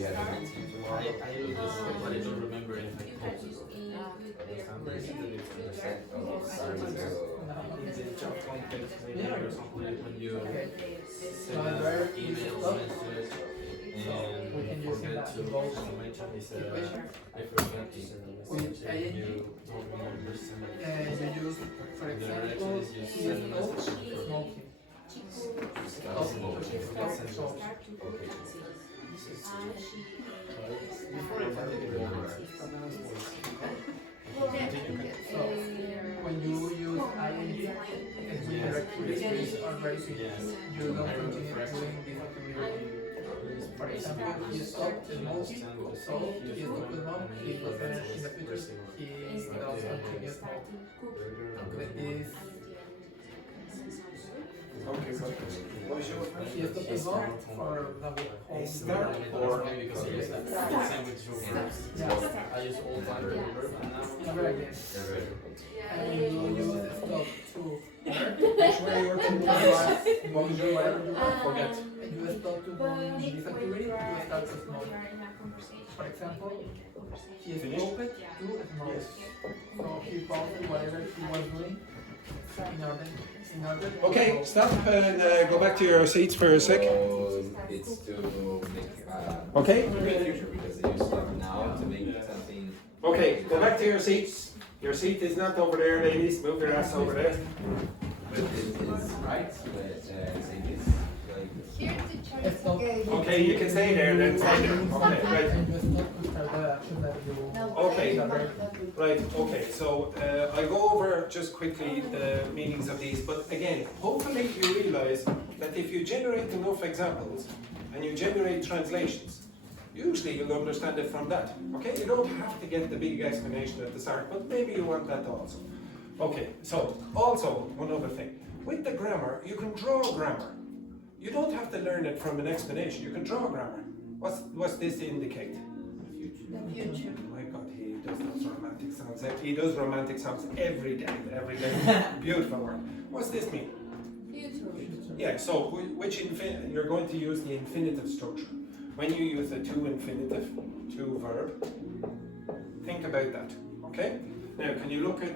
have a meeting tomorrow. I do this, but I don't remember if I told you. Oh, sorry. Or something like when you send an email message and forget to mention this, I forgot to send a message and you don't remember sending it. You use, for The example, direction is you send a message and smoking. before I forget it, So when you use ing, and we directly is on very simple. Yes. You don't continue doing this activity. For example, he stopped the move, so he stopped the move, he will finish in the future, he will continue to like this. Okay, so what is yours? He stopped the move for example, home. Start Or maybe because I use that same with your verbs. I use all time verb and now. Never again. And you use the stop to Which way you're to bonjour, whatever you want. Forget. And you stop to this activity to start to smoke. For example, he stopped to smoke. So he paused whatever he was doing in order to Okay, stop and go back to your seats for a sec. So it's to make Okay. in the future because you stop now to make something. Okay, go back to your seats. Your seat is not over there, ladies. Move your ass over there. But it is right. But saying it's like Here teacher, it's Stop. okay. Okay, you can stay there then. Stay there. Okay, right. and you stop to start the action that you Okay. that Right, okay, so I go over just quickly the meanings of these, but again, hopefully you realize that if you generate enough examples and you generate translations, usually you'll understand it from that. Okay, you don't have to get the big explanation at the start, but maybe you want that also. Okay, so also one other thing. With the grammar, you can draw grammar. You don't have to learn it from an explanation, you can draw grammar. What's this indicate? The future. My God, he does those romantic sounds. He does romantic sounds every day, every day. Beautiful word. What's this mean? Future. Yeah, so you're going to use the infinitive structure. When you use the to-infinitive, to-verb, think about that, okay? Now, can you look at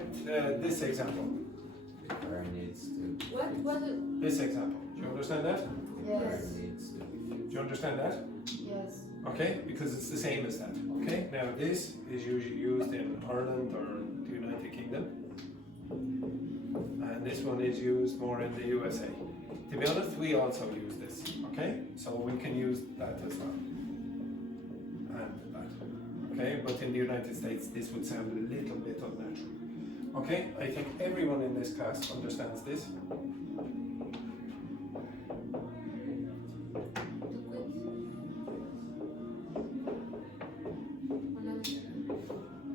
this example? or needs to. What? This example. Do you understand that? Yes. Needs to. Do you understand that? Yes. Okay, because it's the same as that. Okay, now this is usually used in Ireland or the United Kingdom, and this one is used more in the USA. To be honest, we also use this. Okay, so we can use that as well, and that. Okay, but in the United States, this would sound a little bit unnatural. Okay, I think everyone in this class understands this.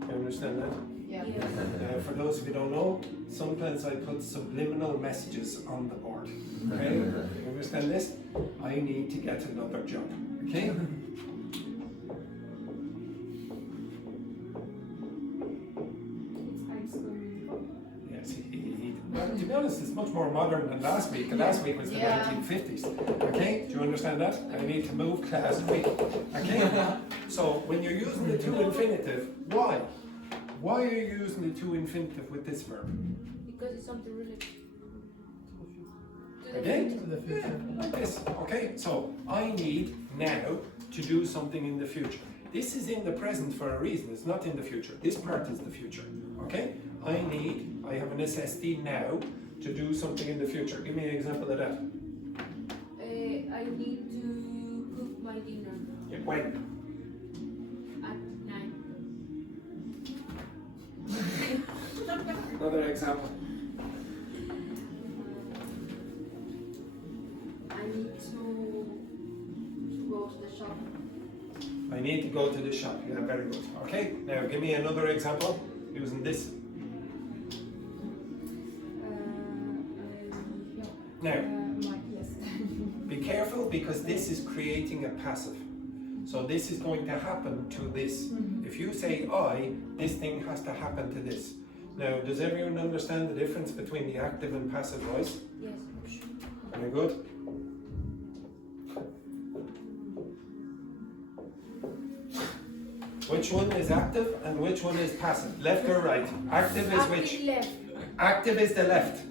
You understand that? Yeah. For those of you who don't know, sometimes I put subliminal messages on the board. Okay? You understand this? I need to get another job. Okay? Yes, well, to be honest, it's much more modern than last week. Last week was the Yeah. 1950s. Okay? Do you understand that? I need to move class quick. Okay? So when you're using the to-infinitive, why? Why are you using the to-infinitive with this verb? Because it's something related. Again? to the future. Like this. Okay, so I need now to do something in the future. This is in the present for a reason, it's not in the future. This part is the future. Okay? I have a necessity now to do something in the future. Give me an example of that. I need to cook my dinner Yeah, when? at 9. Another example. I need to go to the shop. I need to go to the shop. Yeah, very good. Okay, now give me another example using this. Now, Yes. be careful because this is creating a passive. So this is going to happen to this. If you say I, this thing has to happen to this. Now, does everyone understand the difference between the active and passive voice? Yes. Very good. Which one is active and which one is passive? Left or right? Active is which? Left. Active is the left.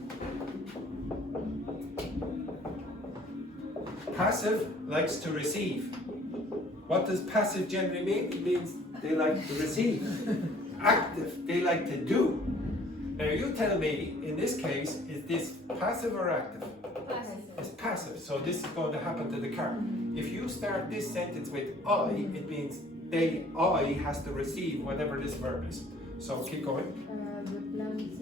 Passive likes to receive. What does passive generally mean? It means they like to receive. Active, they like to do. Now you tell me, in this case, is this passive or active? Passive. It's passive, so this is going to happen to the car. If you start this sentence with I, it means I has to receive whatever this verb is. So keep going. The plant needs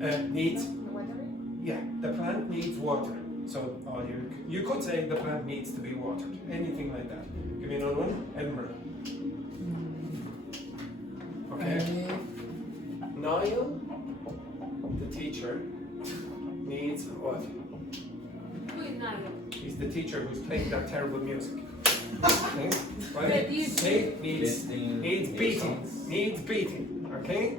water. Needs, Water. Yeah, the plant needs watering. So you could say the plant needs to be watered. Anything like that. Give me another one. Edinburgh. Okay. Niall, the teacher, needs what? Who is Niall? He's the teacher who's playing that terrible music. Okay? Right? Say needs beating. Needs beating. Okay?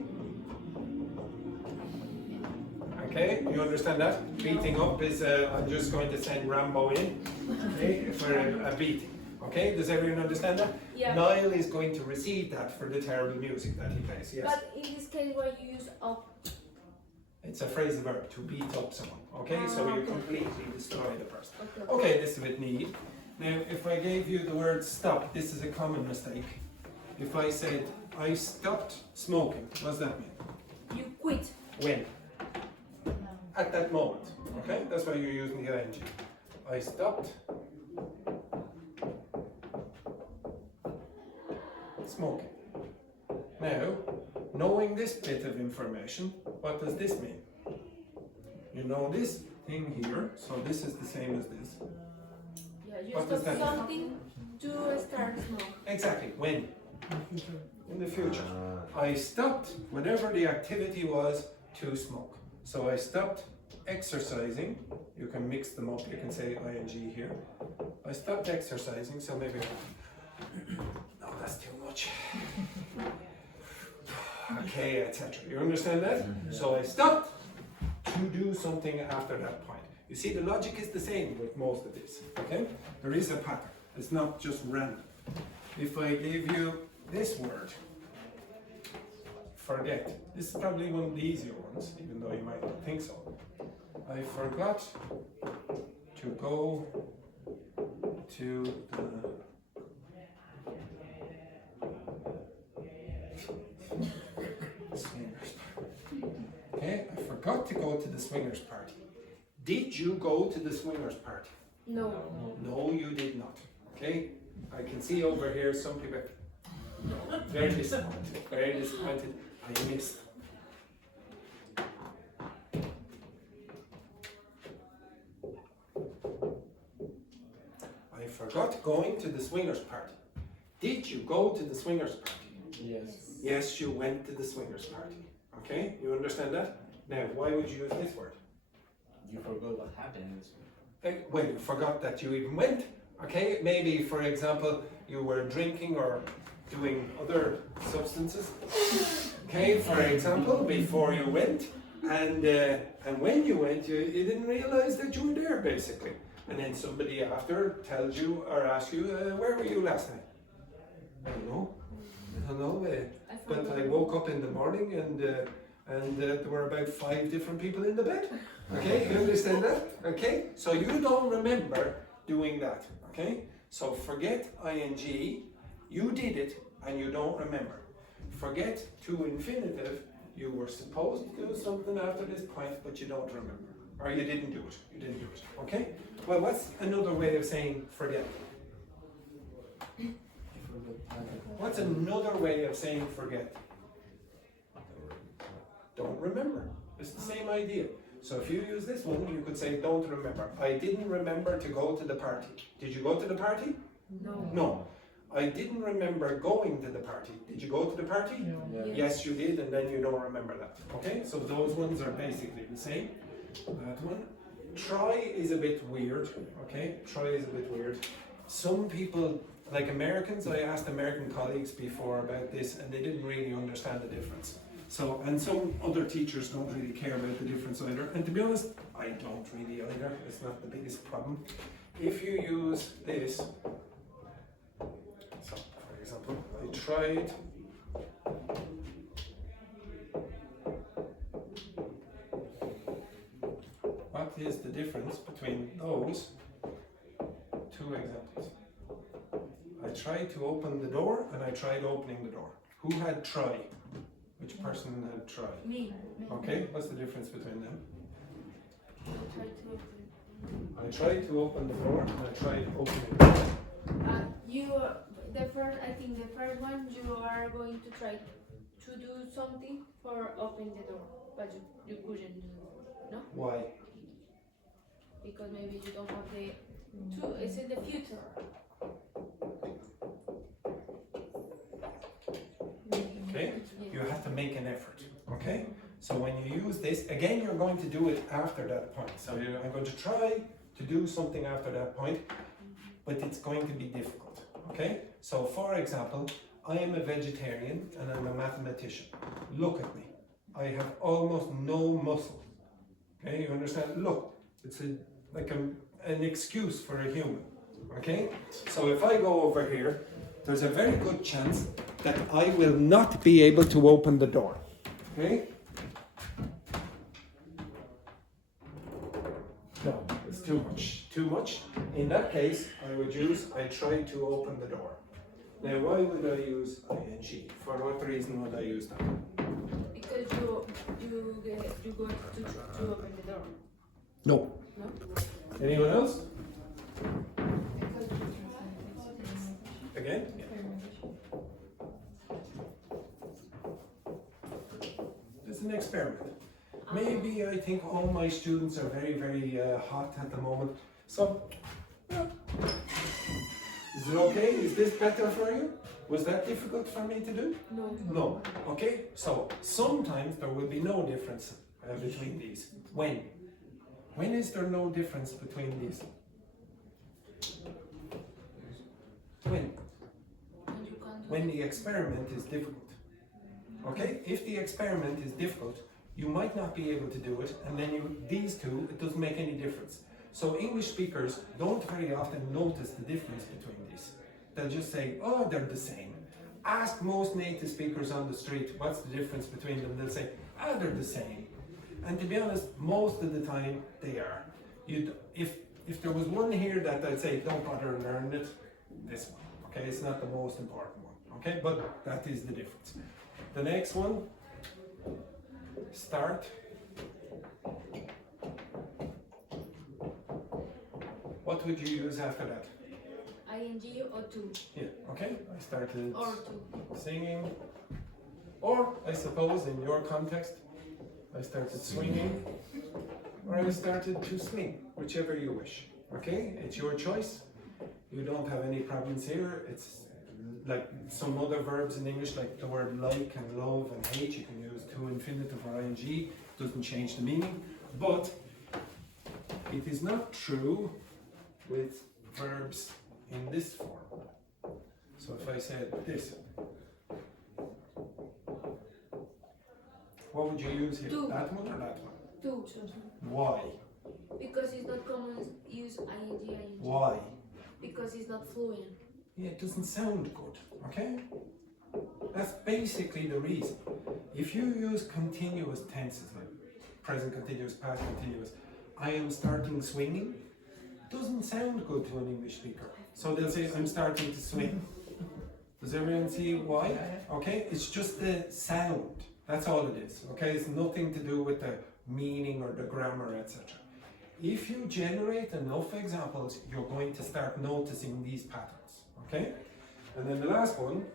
Okay, you understand that? Beating up is, I'm just going to send Rambo in, okay, for a beating. Okay, does everyone understand that? Yeah. Niall is going to receive that for the terrible music that he plays, yes. But in this case, why you use up? It's a phrasal verb, to beat up someone, okay? So you completely destroy the person. Okay. Okay, this is a bit need. Now, if I gave you the word stop, this is a common mistake. If I said, I stopped smoking, what does that mean? You quit. When? At that moment, okay? That's why you're using the ing. I stopped smoking. Now, knowing this bit of information, what does this mean? You know this thing here, so this is the same as this. Yeah, you What does stop that mean? something to start smoke. Exactly, when? In the future. I stopped whatever the activity was to smoke. So I stopped exercising. You can mix them up, you can say ing here. I stopped exercising, so maybe, no, that's too much. Okay, etc. You understand that? So I stopped to do something after that point. You see, the logic is the same with most of these, okay? There is a pattern. It's not just random. If I gave you this word, forget. This is probably one of the easier ones, even though you might not think so. I forgot to go to the swingers party. Okay, I forgot to go to the swingers party. Did you go to the swingers party? No. No, you did not. Okay, I can see over here some people. No, very disappointed. Very disappointed. I missed. I forgot going to the swingers party. Did you go to the swingers party? Yes. Yes, you went to the swingers party. Okay, you understand that? Now, why would you use this word? You forgot what happened. Well, you forgot that you even went. Okay, maybe for example, you were drinking or doing other substances. Okay, for example, before you went, and when you went, you didn't realize that you were there, basically. And then somebody after tells you or asks you, where were you last night? I don't know. But I woke up in the morning and there were about 5 different people in the bed. Okay, you understand that? Okay, so you don't remember doing that. Okay, so forget ing, you did it and you don't remember. Forget to infinitive, you were supposed to do something after this point, but you don't remember. Or you didn't do it. You didn't do it. Okay? Well, what's another way of saying forget? What's another way of saying forget? Don't remember. It's the same idea. So if you use this one, you could say don't remember. I didn't remember to go to the party. Did you go to the party? No. No. I didn't remember going to the party. Did you go to the party? No. Yeah. Yes, you did, and then you don't remember that. Okay? So those ones are basically the same. That one. Try is a bit weird. Okay? Try is a bit weird. Some people, like Americans, I asked American colleagues before about this, and they didn't really understand the difference. So, and some other teachers don't really care about the difference either. And to be honest, I don't really either. It's not the biggest problem. If you use this, so for example, I tried what is the difference between those 2 examples? I tried to open the door and I tried opening the door. Who had try? Which person had try? Me. Okay, what's the difference between them? Try to open. I tried to open the door and I tried opening the door. I think the first one, you are going to try to do something for open the door, but you couldn't do it, no? Why? because maybe you don't have the to. It's in the future. Okay? You have to make an effort. Okay? So when you use this, again, you're going to do it after that point. So I'm going to try to do something after that point, but it's going to be difficult. Okay? So for example, I am a vegetarian and I'm a mathematician. Look at me. I have almost no muscle. Okay, you understand? Look, it's like an excuse for a human. Okay? So if I go over here, there's a very good chance that I will not be able to open the door. Okay? No, it's too much. Too much. In that case, I try to open the door. Now, why would I use ing? For what reason would I use that? Because you go to open the door. No. No. Anyone else? Again? It's an experiment. Maybe I think all my students are very, very hot at the moment. So, yeah. Is it okay? Is this better for you? Was that difficult for me to do? No. No. Okay? So, sometimes there will be no difference between these. When? When is there no difference between these? When? When the experiment is difficult. Okay? If the experiment is difficult, you might not be able to do it, and then these two, it doesn't make any difference. So English speakers don't very often notice the difference between these. They'll just say, oh, they're the same. Ask most native speakers on the street, what's the difference between them? They'll say, ah, they're the same. And to be honest, most of the time, they are. If there was one here that I'd say, don't bother learning it, this one. Okay, it's not the most important one. Okay, but that is the difference. The next one, start. What would you use after that? ing or to. Yeah, okay. I started Or to. singing. Or, I suppose, in your context, I started swinging. Or I started to swing, whichever you wish. Okay? It's your choice. You don't have any problems here. It's like some other verbs in English, like the word like and love and hate. You can use to-infinitive or ing. It doesn't change the meaning. But it is not true with verbs in this form. So if I said this, what would you use here? To. That one or that one? To. Why? Because it's not common use ing. Why? Because it's not fluent. Yeah, it doesn't sound good, okay? That's basically the reason. If you use continuous tenses, like present continuous, past continuous, I am starting swinging, doesn't sound good to an English speaker. So they'll say, I'm starting to swing. Does everyone see why? Okay, it's just the sound. That's all it is, okay? It's nothing to do with the meaning or the grammar, etc. If you generate enough examples, you're going to start noticing these patterns, okay? And then the last one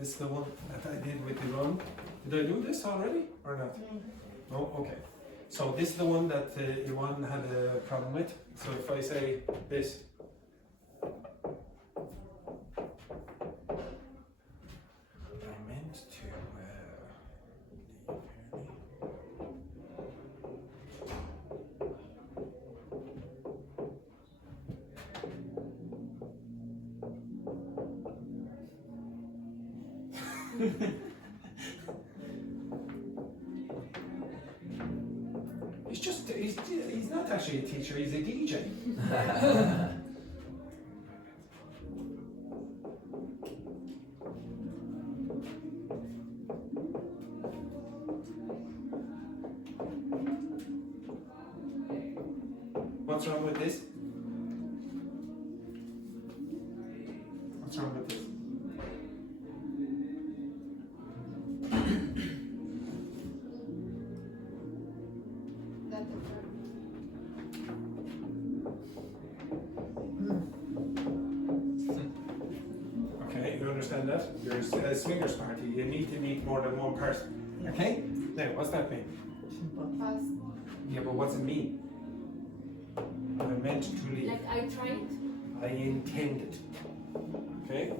is the one that I did with Iran. Did I do this already or not? No? Okay. So this is the one that Iwan had a problem with. So if I say this, I meant to he's not actually a teacher, he's a DJ. What's wrong with this? What's wrong with this? Okay, you understand that? You're a swingers party, you need to meet more than one person. Okay? Now, what's that mean? Past. Yeah, but what's it mean? I meant to leave. Like I tried. I intended. Okay?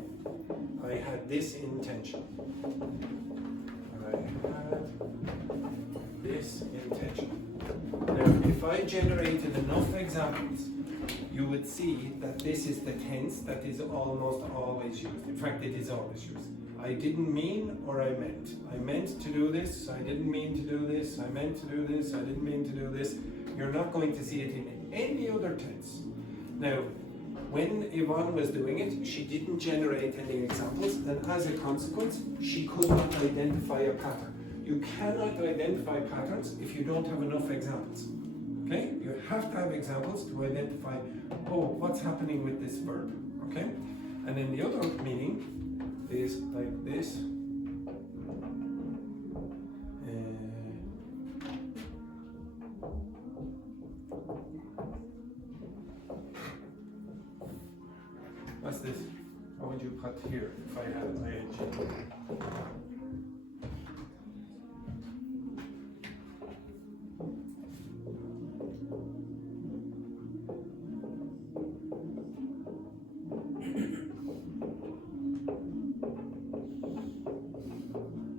I had this intention. I had this intention. Now, if I generated enough examples, you would see that this is the tense that is almost always used. In fact, it is always used. I didn't mean or I meant. I meant to do this, I didn't mean to do this, I meant to do this, I didn't mean to do this. You're not going to see it in any other tense. Now, when Yvonne was doing it, she didn't generate any examples, and as a consequence, she could not identify a pattern. You cannot identify patterns if you don't have enough examples. Okay? You have to have examples to identify, oh, what's happening with this verb. Okay? And then the other meaning is like this. What's this? What would you put here if I had ing?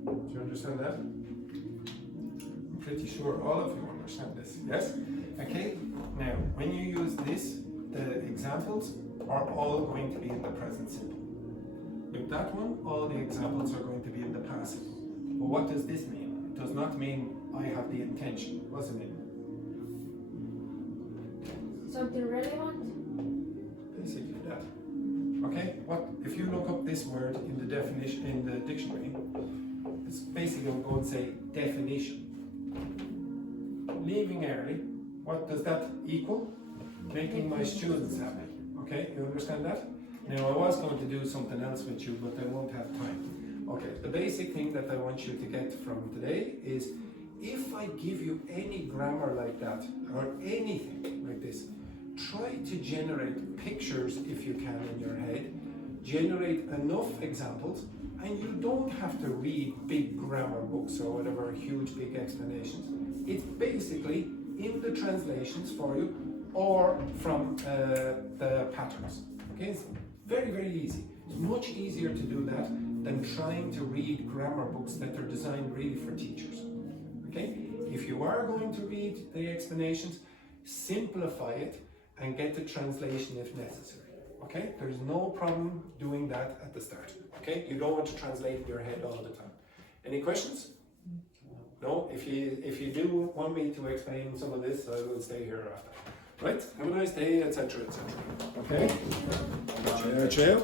Do you understand that? I'm pretty sure all of you understand this. Yes? Okay? Now, when you use this, the examples are all going to be in the present simple. With that one, all the examples are going to be in the passive. But what does this mean? It does not mean I have the intention. What does it mean? Something relevant? Basically that. Okay? What if you look up this word in the definition in the dictionary? It's basically going to say definition. Leaving early. What does that equal? Making my students happy. Okay, you understand that? Now I was going to do something else with you, but I won't have time. Okay, the basic thing that I want you to get from today is if I give you any grammar like that, or anything like this, try to generate pictures if you can in your head, generate enough examples, and you don't have to read big grammar books or whatever, huge big explanations. It's basically in the translations for you, or from the patterns. Okay, it's very, very easy. It's much easier to do that than trying to read grammar books that are designed really for teachers. Okay, if you are going to read the explanations, simplify it and get the translation if necessary. Okay, there's no problem doing that at the start. Okay, you don't want to translate in your head all the time. Any questions? No, if you do want me to explain some of this, I will stay here after. Right? Have a nice day, etc., etc. Okay? Ciao, ciao.